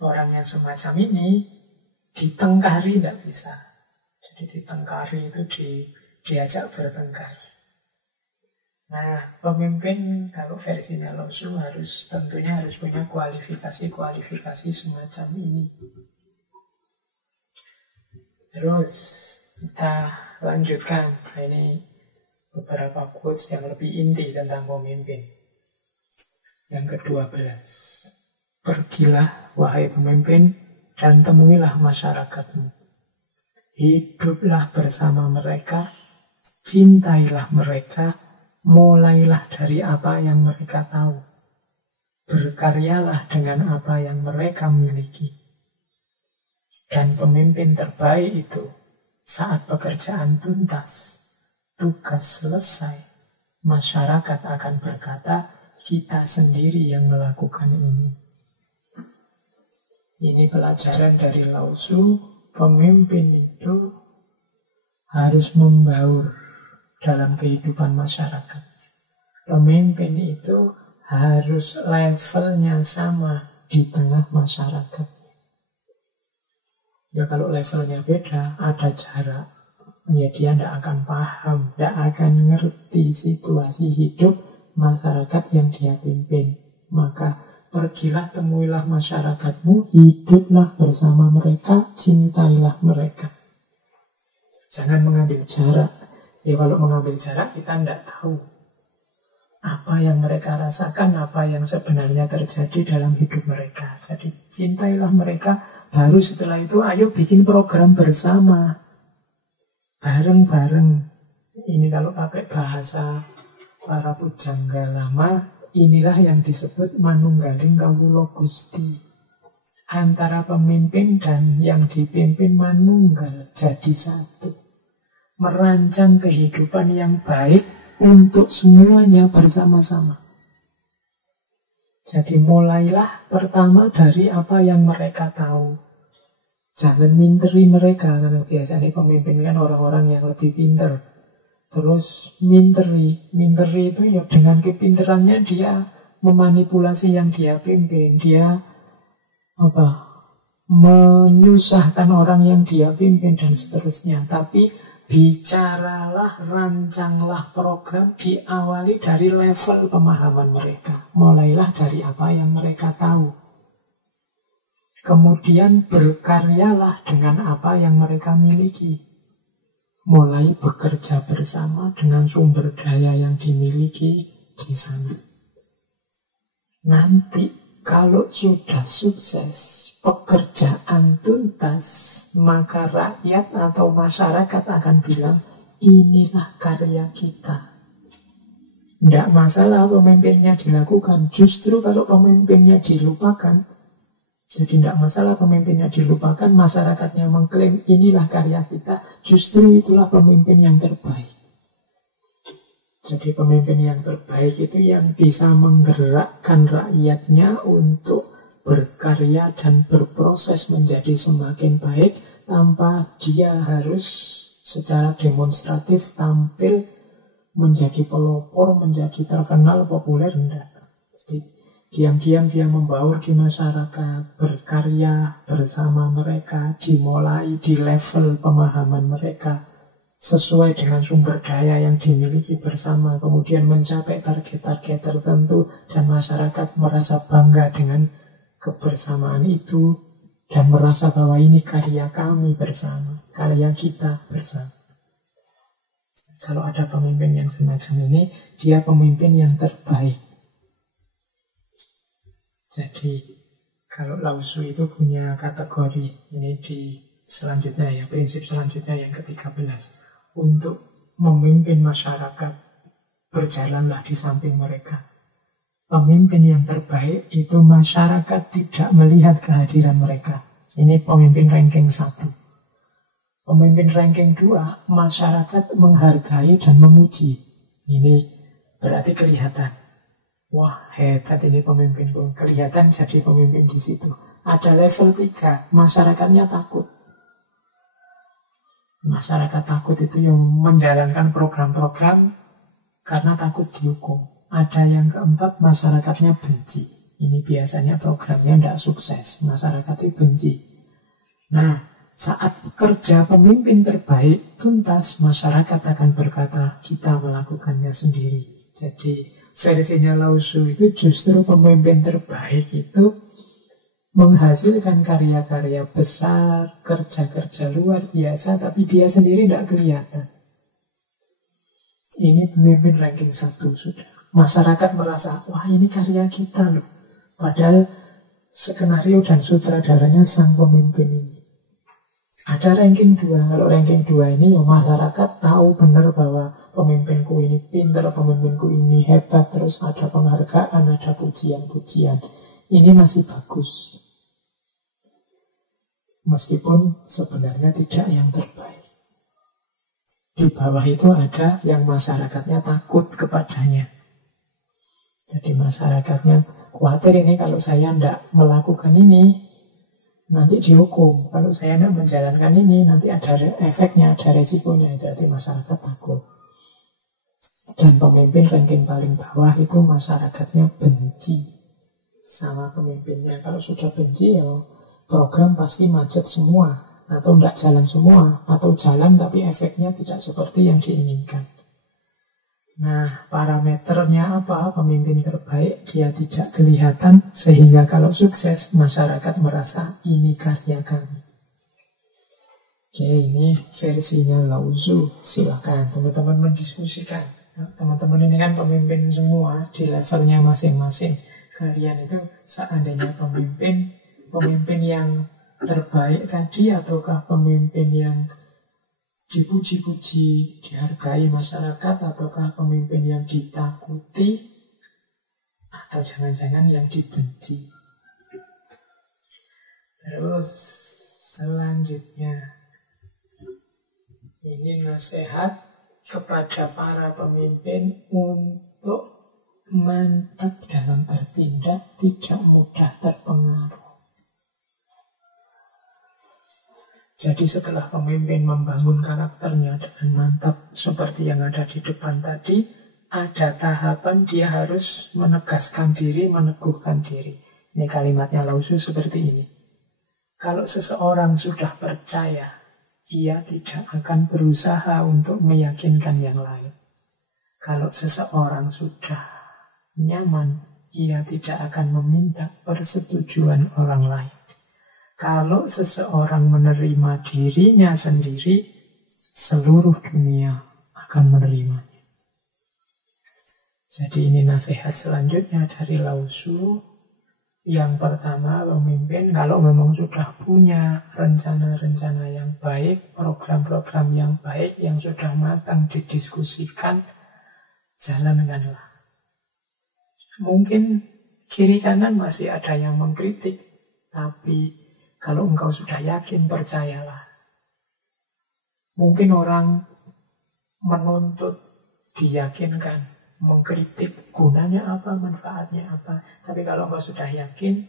Orang yang semacam ini ditengkari tidak bisa. Jadi ditengkari itu diajak bertengkar. Nah, pemimpin kalau versinya Lao Tzu tentunya harus punya kualifikasi semacam ini. Terus kita lanjutkan. Ini beberapa quotes yang lebih inti tentang pemimpin. Yang ke-12. Pergilah, wahai pemimpin, dan temuilah masyarakatmu. Hiduplah bersama mereka, cintailah mereka, mulailah dari apa yang mereka tahu. Berkaryalah dengan apa yang mereka miliki. Dan pemimpin terbaik itu, saat pekerjaan tuntas, tugas selesai, masyarakat akan berkata, kita sendiri yang melakukan ini. Ini pelajaran dari Lao Tzu, pemimpin itu harus membaur dalam kehidupan masyarakat. Pemimpin itu harus levelnya sama di tengah masyarakat. Ya kalau levelnya beda, ada jarak, ya dia tidak akan paham, tidak akan ngerti situasi hidup masyarakat yang dia pimpin. Maka pergilah, temuilah masyarakatmu, hiduplah bersama mereka, cintailah mereka. Jangan mengambil jarak. Ya kalau mengambil jarak kita tidak tahu apa yang mereka rasakan, apa yang sebenarnya terjadi dalam hidup mereka. Jadi cintailah mereka, baru setelah itu ayo bikin program bersama, bareng-bareng. Ini kalau pakai bahasa para pujangga lama, inilah yang disebut manunggaling kawula Gusti. Antara pemimpin dan yang dipimpin manunggal jadi satu. Merancang kehidupan yang baik untuk semuanya bersama-sama. Jadi mulailah pertama dari apa yang mereka tahu. Jangan minteri mereka, karena biasanya pemimpin kan orang-orang yang lebih pintar. Terus minteri itu ya dengan kepinterannya dia memanipulasi yang dia pimpin. Dia menyusahkan orang yang dia pimpin dan seterusnya. Tapi bicaralah, rancanglah program diawali dari level pemahaman mereka. Mulailah dari apa yang mereka tahu. Kemudian berkaryalah dengan apa yang mereka miliki. Mulai bekerja bersama dengan sumber daya yang dimiliki di sana. Nanti kalau sudah sukses, pekerjaan tuntas, maka rakyat atau masyarakat akan bilang, inilah karya kita. Tidak masalah pemimpinnya dilakukan. Justru kalau pemimpinnya dilupakan, jadi tidak masalah pemimpinnya dilupakan, masyarakatnya mengklaim inilah karya kita, justru itulah pemimpin yang terbaik. Jadi pemimpin yang terbaik itu yang bisa menggerakkan rakyatnya untuk berkarya dan berproses menjadi semakin baik tanpa dia harus secara demonstratif tampil menjadi pelopor, menjadi terkenal, populer, enggak. Jadi diam-diam dia membaur di masyarakat, berkarya bersama mereka, dimulai di level pemahaman mereka sesuai dengan sumber daya yang dimiliki bersama, kemudian mencapai target-target tertentu dan masyarakat merasa bangga dengan kebersamaan itu dan merasa bahwa ini karya kami bersama, karya kita bersama. Kalau ada pemimpin yang semacam ini, dia pemimpin yang terbaik. Jadi kalau Lao Tzu itu punya kategori ini di selanjutnya ya, prinsip selanjutnya yang ke-13. Untuk memimpin masyarakat, berjalanlah di samping mereka. Pemimpin yang terbaik itu masyarakat tidak melihat kehadiran mereka. Ini pemimpin ranking 1. Pemimpin ranking 2, masyarakat menghargai dan memuji. Ini berarti kelihatan. Wah, hebat ini pemimpin. Kelihatan jadi pemimpin di situ. Ada level 3, masyarakatnya takut. Masyarakat takut itu yang menjalankan program-program karena takut dihukum. Ada yang keempat, masyarakatnya benci. Ini biasanya programnya tidak sukses, masyarakat itu benci. Nah, saat kerja pemimpin terbaik tuntas, masyarakat akan berkata, kita melakukannya sendiri. Jadi versinya Lao Tzu itu justru pemimpin terbaik itu menghasilkan karya-karya besar, kerja-kerja luar biasa, tapi dia sendiri tidak kelihatan. Ini pemimpin ranking 1 sudah. Masyarakat merasa, wah ini karya kita loh. Padahal skenario dan sutradaranya sang pemimpin ini. Ada ranking 2. Kalau ranking 2 ini ya masyarakat tahu benar bahwa pemimpinku ini pintar, pemimpinku ini hebat, terus ada penghargaan, ada pujian-pujian. Ini masih bagus. Meskipun sebenarnya tidak yang terbaik. Di bawah itu ada yang masyarakatnya takut kepadanya. Jadi masyarakatnya khawatir ini kalau saya tidak melakukan ini, nanti dihukum. Kalau saya tidak menjalankan ini, nanti ada efeknya, ada resikonya. Jadi masyarakat takut. Dan pemimpin ranking paling bawah itu masyarakatnya benci sama pemimpinnya. Kalau sudah benci ya program pasti macet semua, atau tidak jalan semua, atau jalan tapi efeknya tidak seperti yang diinginkan. Nah, parameternya apa? Pemimpin terbaik, dia tidak kelihatan, sehingga kalau sukses, masyarakat merasa ini karya kami. Oke, ini versinya Lao Tzu. Silakan teman-teman mendiskusikan. Teman-teman ini kan pemimpin semua di levelnya masing-masing. Kalian itu seandainya pemimpin yang terbaik tadi, ataukah pemimpin yang dipuji-puji, dihargai masyarakat, ataukah pemimpin yang ditakuti, atau jangan-jangan yang dibenci. Terus selanjutnya, ini nasihat kepada para pemimpin untuk mantap dalam bertindak, tidak mudah terpengaruh. Jadi setelah pemimpin membangun karakternya dengan mantap seperti yang ada di depan tadi, ada tahapan dia harus menegaskan diri, meneguhkan diri. Ini kalimatnya Lao Tzu seperti ini. Kalau seseorang sudah percaya, ia tidak akan berusaha untuk meyakinkan yang lain. Kalau seseorang sudah nyaman, ia tidak akan meminta persetujuan orang lain. Kalau seseorang menerima dirinya sendiri, seluruh dunia akan menerimanya. Jadi ini nasihat selanjutnya dari Lao Tzu. Yang pertama, pemimpin kalau memang sudah punya rencana-rencana yang baik, program-program yang baik, yang sudah matang didiskusikan, jalankanlah. Mungkin kiri kanan masih ada yang mengkritik, tapi kalau engkau sudah yakin, percayalah. Mungkin orang menuntut, diyakinkan, mengkritik, gunanya apa, manfaatnya apa. Tapi kalau engkau sudah yakin,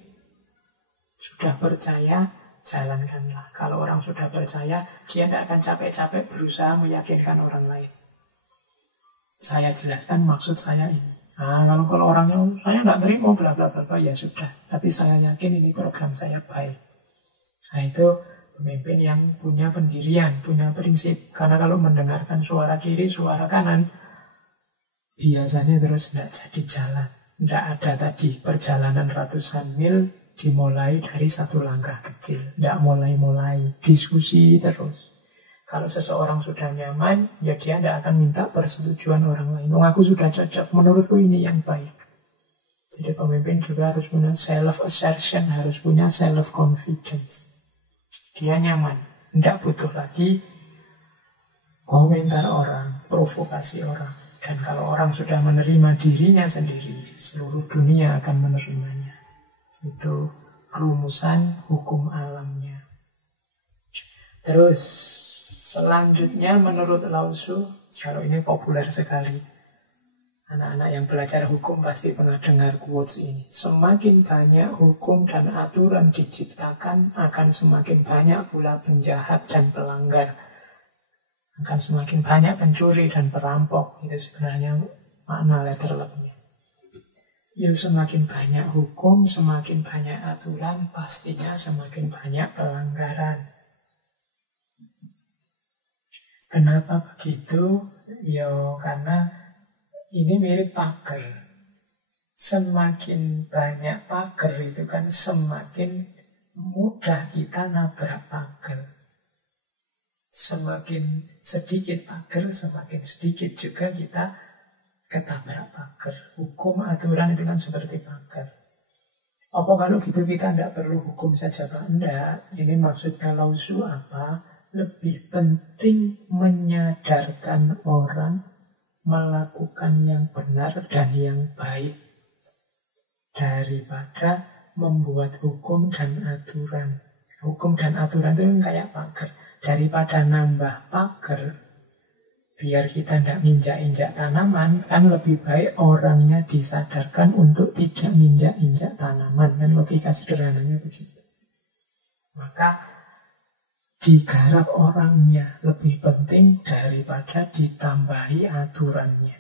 sudah percaya, jalankanlah. Kalau orang sudah percaya, dia tidak akan capek-capek berusaha meyakinkan orang lain. Saya jelaskan maksud saya ini. Nah, kalau orangnya, saya tidak terima, bla bla bla, ya sudah. Tapi saya yakin ini program saya baik. Nah itu pemimpin yang punya pendirian, punya prinsip. Karena kalau mendengarkan suara kiri, suara kanan, biasanya terus tidak jadi jalan. Tidak ada tadi perjalanan ratusan mil dimulai dari satu langkah kecil. Tidak mulai-mulai, diskusi terus. Kalau seseorang sudah nyaman, ya dia tidak akan minta persetujuan orang lain. Aku sudah cocok, menurutku ini yang baik. Jadi pemimpin juga harus punya self-assertion, harus punya self-confidence. Dia nyaman, tidak butuh lagi komentar orang, provokasi orang. Dan kalau orang sudah menerima dirinya sendiri, seluruh dunia akan menerimanya. Itu rumusan hukum alamnya. Terus selanjutnya menurut Lao Tzu, kalau ini populer sekali, anak-anak yang belajar hukum pasti pernah dengar quotes ini. Semakin banyak hukum dan aturan diciptakan, akan semakin banyak pula penjahat dan pelanggar. akan semakin banyak pencuri dan perampok. Itu sebenarnya makna letter luck-nya. Ya, semakin banyak hukum, semakin banyak aturan, pastinya semakin banyak pelanggaran. Kenapa begitu? Ya, karena ini mirip pagar. Semakin banyak pagar itu kan semakin mudah kita nabrak pagar. Semakin sedikit pagar, semakin sedikit juga kita ketabrak pagar. Hukum aturan itu kan seperti pagar. Apa kalau gitu kita tidak perlu hukum saja, Pak? Tidak. Ini maksudnya lausu apa? Lebih penting menyadarkan orang melakukan yang benar dan yang baik daripada membuat hukum dan aturan. Hukum dan aturan itu kan kayak pagar. Daripada nambah pagar biar kita tidak injak-injak tanaman, kan lebih baik orangnya disadarkan untuk tidak injak-injak tanaman. Kan logika sederhananya begitu. Maka digarap orangnya lebih penting daripada ditambahi aturannya.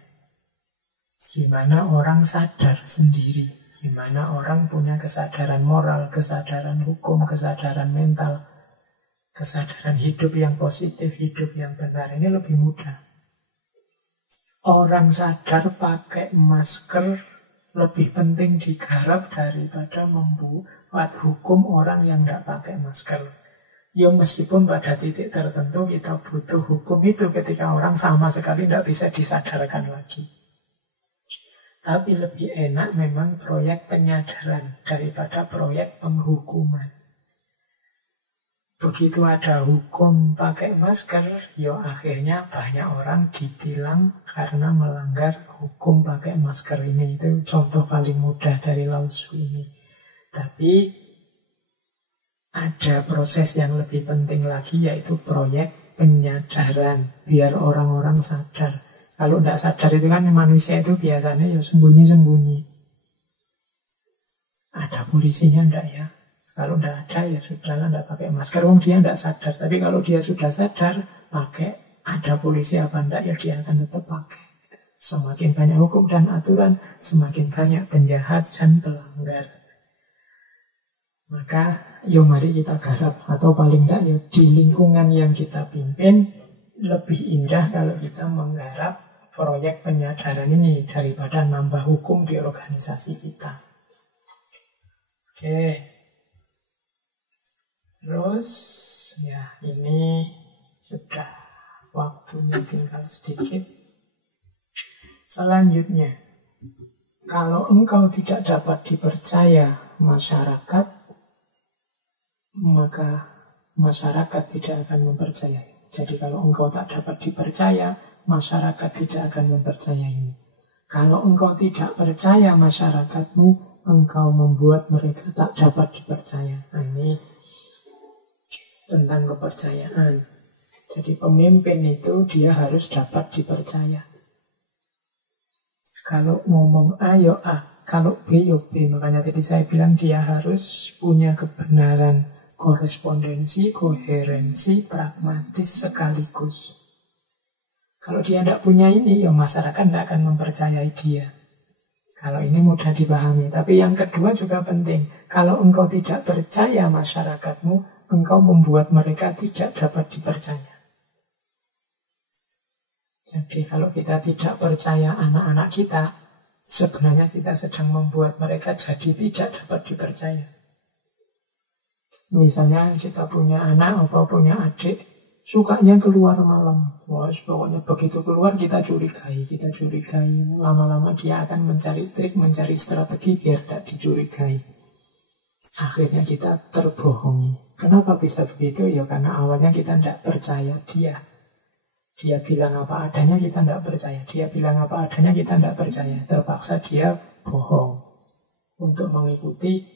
Gimana orang sadar sendiri, gimana orang punya kesadaran moral, kesadaran hukum, kesadaran mental, kesadaran hidup yang positif, hidup yang benar, ini lebih mudah. Orang sadar pakai masker lebih penting digarap daripada membuat hukum orang yang tidak pakai masker. Ya meskipun pada titik tertentu kita butuh hukum itu ketika orang sama sekali tidak bisa disadarkan lagi. Tapi lebih enak memang proyek penyadaran daripada proyek penghukuman. Begitu ada hukum pakai masker, ya akhirnya banyak orang ditilang karena melanggar hukum pakai masker ini. Itu contoh paling mudah dari lausu ini. Tapi ada proses yang lebih penting lagi, yaitu proyek penyadaran, biar orang-orang sadar. Kalau tidak sadar itu kan manusia itu biasanya ya sembunyi-sembunyi. Ada polisinya enggak ya? Kalau tidak ada ya sudahlah, tidak pakai masker, dia tidak sadar. Tapi kalau dia sudah sadar, pakai, ada polisi apa enggak ya dia akan tetap pakai. Semakin banyak hukum dan aturan, semakin banyak penjahat dan pelanggar. Maka yuk mari kita garap, atau paling tidak ya di lingkungan yang kita pimpin lebih indah kalau kita menggarap proyek penyadaran ini daripada nambah hukum di organisasi kita. Oke. Terus, ya ini sudah waktunya tinggal sedikit. Selanjutnya, kalau engkau tidak dapat dipercaya masyarakat, maka masyarakat tidak akan mempercayai. Jadi kalau engkau tak dapat dipercaya, masyarakat tidak akan mempercayaimu. Kalau engkau tidak percaya masyarakatmu, engkau membuat mereka tak dapat dipercaya. Nah ini tentang kepercayaan. Jadi pemimpin itu dia harus dapat dipercaya. Kalau ngomong A ya A, kalau B ya B. Makanya tadi saya bilang dia harus punya kebenaran, korespondensi, koherensi, pragmatis sekaligus. Kalau dia tidak punya ini, ya masyarakat tidak akan mempercayai dia. Kalau ini mudah dipahami. Tapi yang kedua juga penting. Kalau engkau tidak percaya masyarakatmu, engkau membuat mereka tidak dapat dipercaya. Jadi kalau kita tidak percaya anak-anak kita, sebenarnya kita sedang membuat mereka jadi tidak dapat dipercaya. Misalnya kita punya anak atau punya adik, sukanya keluar malam. Wah, pokoknya begitu keluar kita curigai. Lama-lama dia akan mencari trik, mencari strategi biar tidak dicurigai. Akhirnya kita terbohongi. Kenapa bisa begitu? Ya karena awalnya kita tidak percaya dia. Dia bilang apa adanya kita tidak percaya. Dia bilang apa adanya kita tidak percaya. Terpaksa dia bohong untuk mengikuti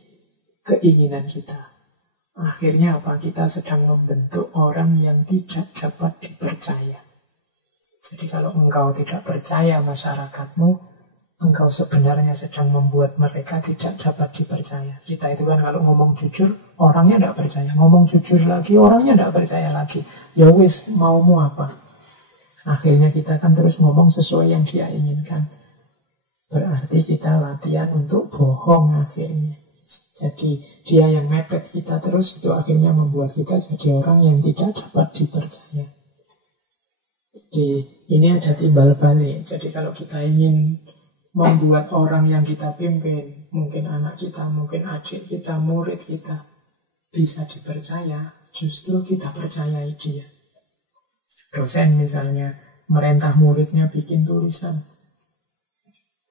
keinginan kita. Akhirnya apa? Kita sedang membentuk orang yang tidak dapat dipercaya. Jadi kalau engkau tidak percaya masyarakatmu, engkau sebenarnya sedang membuat mereka tidak dapat dipercaya. Kita itu kan kalau ngomong jujur, orangnya tidak percaya. Ngomong jujur lagi, orangnya tidak percaya lagi. Ya wis, maumu apa? Akhirnya kita kan terus ngomong sesuai yang dia inginkan. Berarti kita latihan untuk bohong akhirnya. Jadi dia yang mepet kita terus, itu akhirnya membuat kita jadi orang yang tidak dapat dipercaya. Jadi ini ada timbal balik. Jadi kalau kita ingin membuat orang yang kita pimpin, mungkin anak kita, mungkin adik kita, murid kita, bisa dipercaya, justru kita percayai dia. Dosen misalnya merintah muridnya bikin tulisan,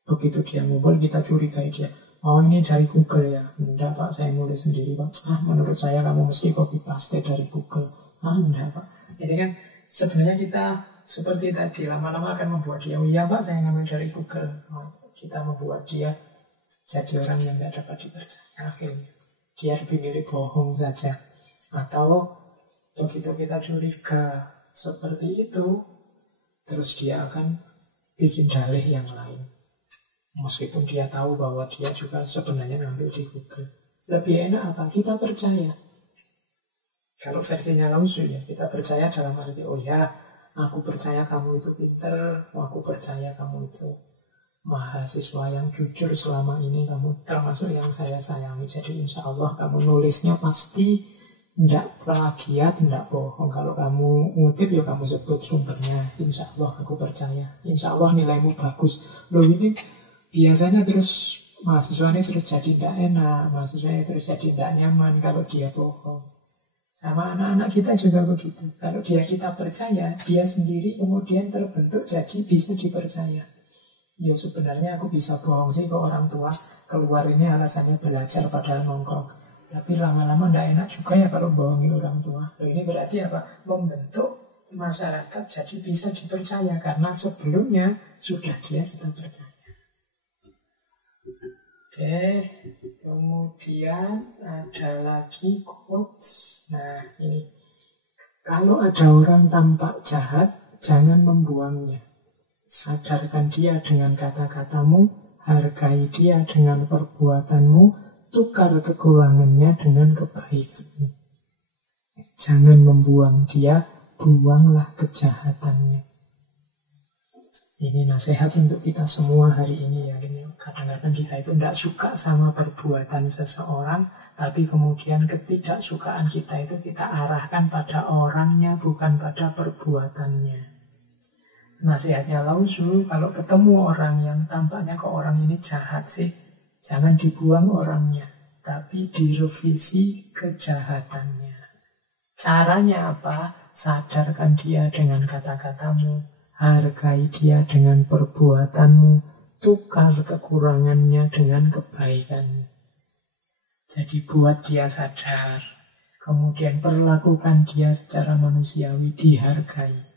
begitu dia ngumpul kita curigai dia. Oh ini dari Google ya? Enggak Pak, saya nulis sendiri Pak. Menurut saya kamu mesti copy paste dari Google. Enggak Pak. Jadi kan sebenarnya kita seperti tadi lama-lama akan membuat dia, oh iya Pak saya ngambil dari Google. Kita membuat dia jadi orang yang tidak dapat dipercaya. Akhirnya dia lebih milih bohong saja. Atau begitu kita curiga seperti itu, terus dia akan bikin dalih yang lain. Meskipun dia tahu bahwa dia juga sebenarnya ngambil di Google. Lebih enak apa? Kita percaya. Kalau versinya Lao-Tzu ya, kita percaya dalam arti, oh ya, aku percaya kamu itu pinter, aku percaya kamu itu mahasiswa yang jujur selama ini, kamu termasuk yang saya sayangi. Jadi insya Allah kamu nulisnya pasti tidak plagiat, tidak bohong. Kalau kamu ngutip ya kamu sebut sumbernya. Insya Allah aku percaya. Insya Allah nilaimu bagus. Loh ini biasanya terus mahasiswanya terus jadi tidak enak, mahasiswanya terus jadi tidak nyaman kalau dia bohong. Sama anak-anak kita juga begitu. Kalau kita percaya, dia sendiri kemudian terbentuk jadi bisa dipercaya. Ya sebenarnya aku bisa bohong sih ke orang tua, keluar ini alasannya belajar padahal nongkrong. Tapi lama-lama tidak enak juga ya kalau bohongi orang tua. Loh, ini berarti apa? Membentuk masyarakat jadi bisa dipercaya karena sebelumnya sudah dia kita percaya. Oke, kemudian ada lagi quotes. Nah ini, kalau ada orang tampak jahat, jangan membuangnya. Sadarkan dia dengan kata-katamu, hargai dia dengan perbuatanmu, tukar kekurangannya dengan kebaikanmu. Jangan membuang dia, buanglah kejahatannya. Ini nasihat untuk kita semua hari ini ya. Kadang-kadang kita itu tidak suka sama perbuatan seseorang, tapi kemudian ketidaksukaan kita itu kita arahkan pada orangnya, bukan pada perbuatannya. Nasihatnya Lao-Tzu, kalau ketemu orang yang tampaknya ke orang ini jahat sih, jangan dibuang orangnya, tapi direvisi kejahatannya. Caranya apa? Sadarkan dia dengan kata-katamu, hargai dia dengan perbuatanmu, tukar kekurangannya dengan kebaikanmu. Jadi buat dia sadar, kemudian perlakukan dia secara manusiawi, dihargai.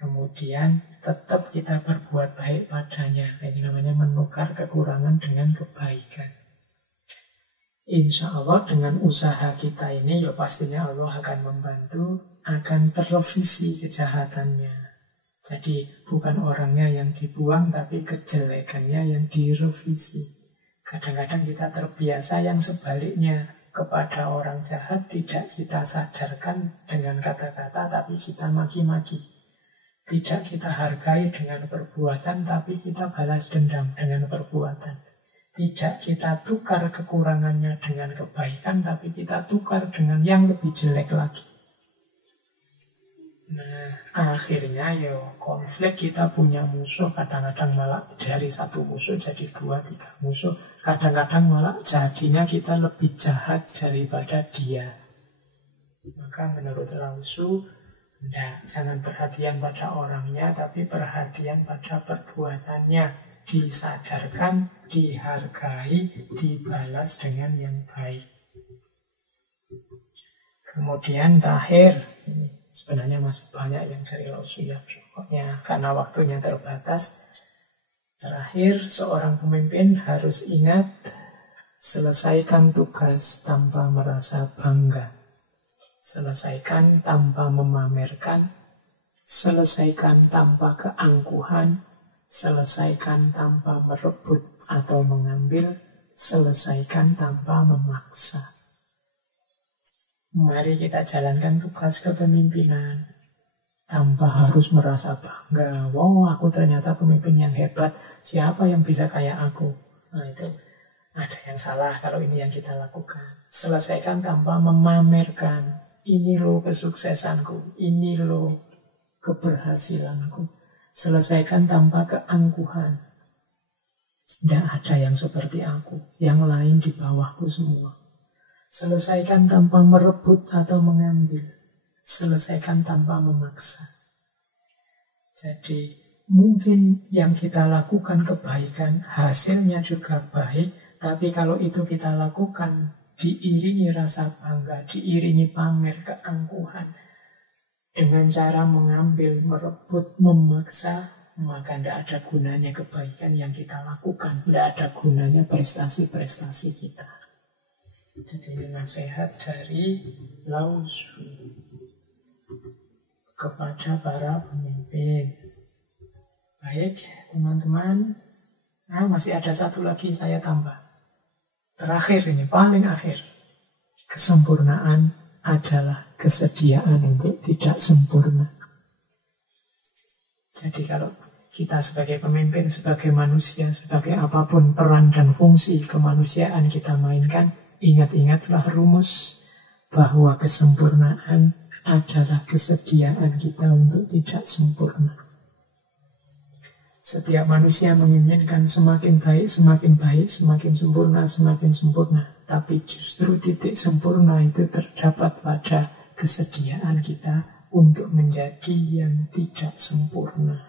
Kemudian tetap kita berbuat baik padanya. Ini namanya menukar kekurangan dengan kebaikan. Insya Allah dengan usaha kita ini, ya pastinya Allah akan membantu, akan terrevisi kejahatannya. Jadi bukan orangnya yang dibuang, tapi kejelekannya yang direvisi. Kadang-kadang kita terbiasa yang sebaliknya, kepada orang jahat tidak kita sadarkan dengan kata-kata, tapi kita maki-maki. Tidak kita hargai dengan perbuatan, tapi kita balas dendam dengan perbuatan. Tidak kita tukar kekurangannya dengan kebaikan, tapi kita tukar dengan yang lebih jelek lagi. Nah, akhirnya ya konflik, kita punya musuh, kadang-kadang malah dari satu musuh jadi 2-3 musuh. Kadang-kadang malah jadinya kita lebih jahat daripada dia. Maka menurut Lao-Tzu, jangan perhatian pada orangnya, tapi perhatian pada perbuatannya. Disadarkan, dihargai, dibalas dengan yang baik. Kemudian terakhir, sebenarnya masih banyak yang dari Lao-Tzu ya, pokoknya karena waktunya terbatas. Terakhir, seorang pemimpin harus ingat, selesaikan tugas tanpa merasa bangga. Selesaikan tanpa memamerkan, selesaikan tanpa keangkuhan, selesaikan tanpa merebut atau mengambil, selesaikan tanpa memaksa. Mari kita jalankan tugas kepemimpinan tanpa harus merasa bangga. Wow, aku ternyata pemimpin yang hebat. Siapa yang bisa kayak aku? Nah, itu ada yang salah kalau ini yang kita lakukan. Selesaikan tanpa memamerkan. Ini loh kesuksesanku. Ini loh keberhasilanku. Selesaikan tanpa keangkuhan. Tidak ada yang seperti aku. Yang lain di bawahku semua. Selesaikan tanpa merebut atau mengambil. Selesaikan tanpa memaksa. Jadi mungkin yang kita lakukan kebaikan, hasilnya juga baik, tapi kalau itu kita lakukan diiringi rasa bangga, diiringi pamer keangkuhan, dengan cara mengambil, merebut, memaksa, maka tidak ada gunanya kebaikan yang kita lakukan, tidak ada gunanya prestasi-prestasi kita. Jadi ini nasihat dari Lao Tzu kepada para pemimpin. Baik, teman-teman. Nah, masih ada satu lagi saya tambah. Terakhir ini, paling akhir. Kesempurnaan adalah kesediaan untuk tidak sempurna. Jadi kalau kita sebagai pemimpin, sebagai manusia, sebagai apapun peran dan fungsi kemanusiaan kita mainkan, ingat-ingatlah rumus bahwa kesempurnaan adalah kesediaan kita untuk tidak sempurna. Setiap manusia menginginkan semakin baik, semakin baik, semakin sempurna, semakin sempurna. Tapi justru titik sempurna itu terdapat pada kesediaan kita untuk menjadi yang tidak sempurna.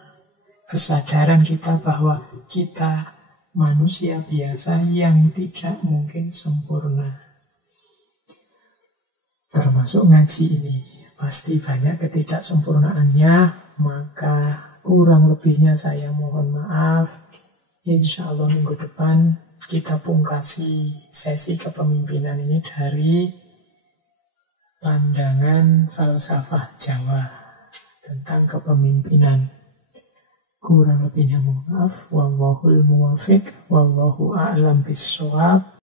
Kesadaran kita bahwa kita manusia biasa yang tidak mungkin sempurna. Termasuk ngaji ini. Pasti banyak ketidaksempurnaannya, maka kurang lebihnya saya mohon maaf. Insya Allah minggu depan kita pungkasi sesi kepemimpinan ini dari pandangan falsafah Jawa tentang kepemimpinan. Kurang lebihnya mohon maaf. Wallahul muwafiq, wallahu a'lam bissawab.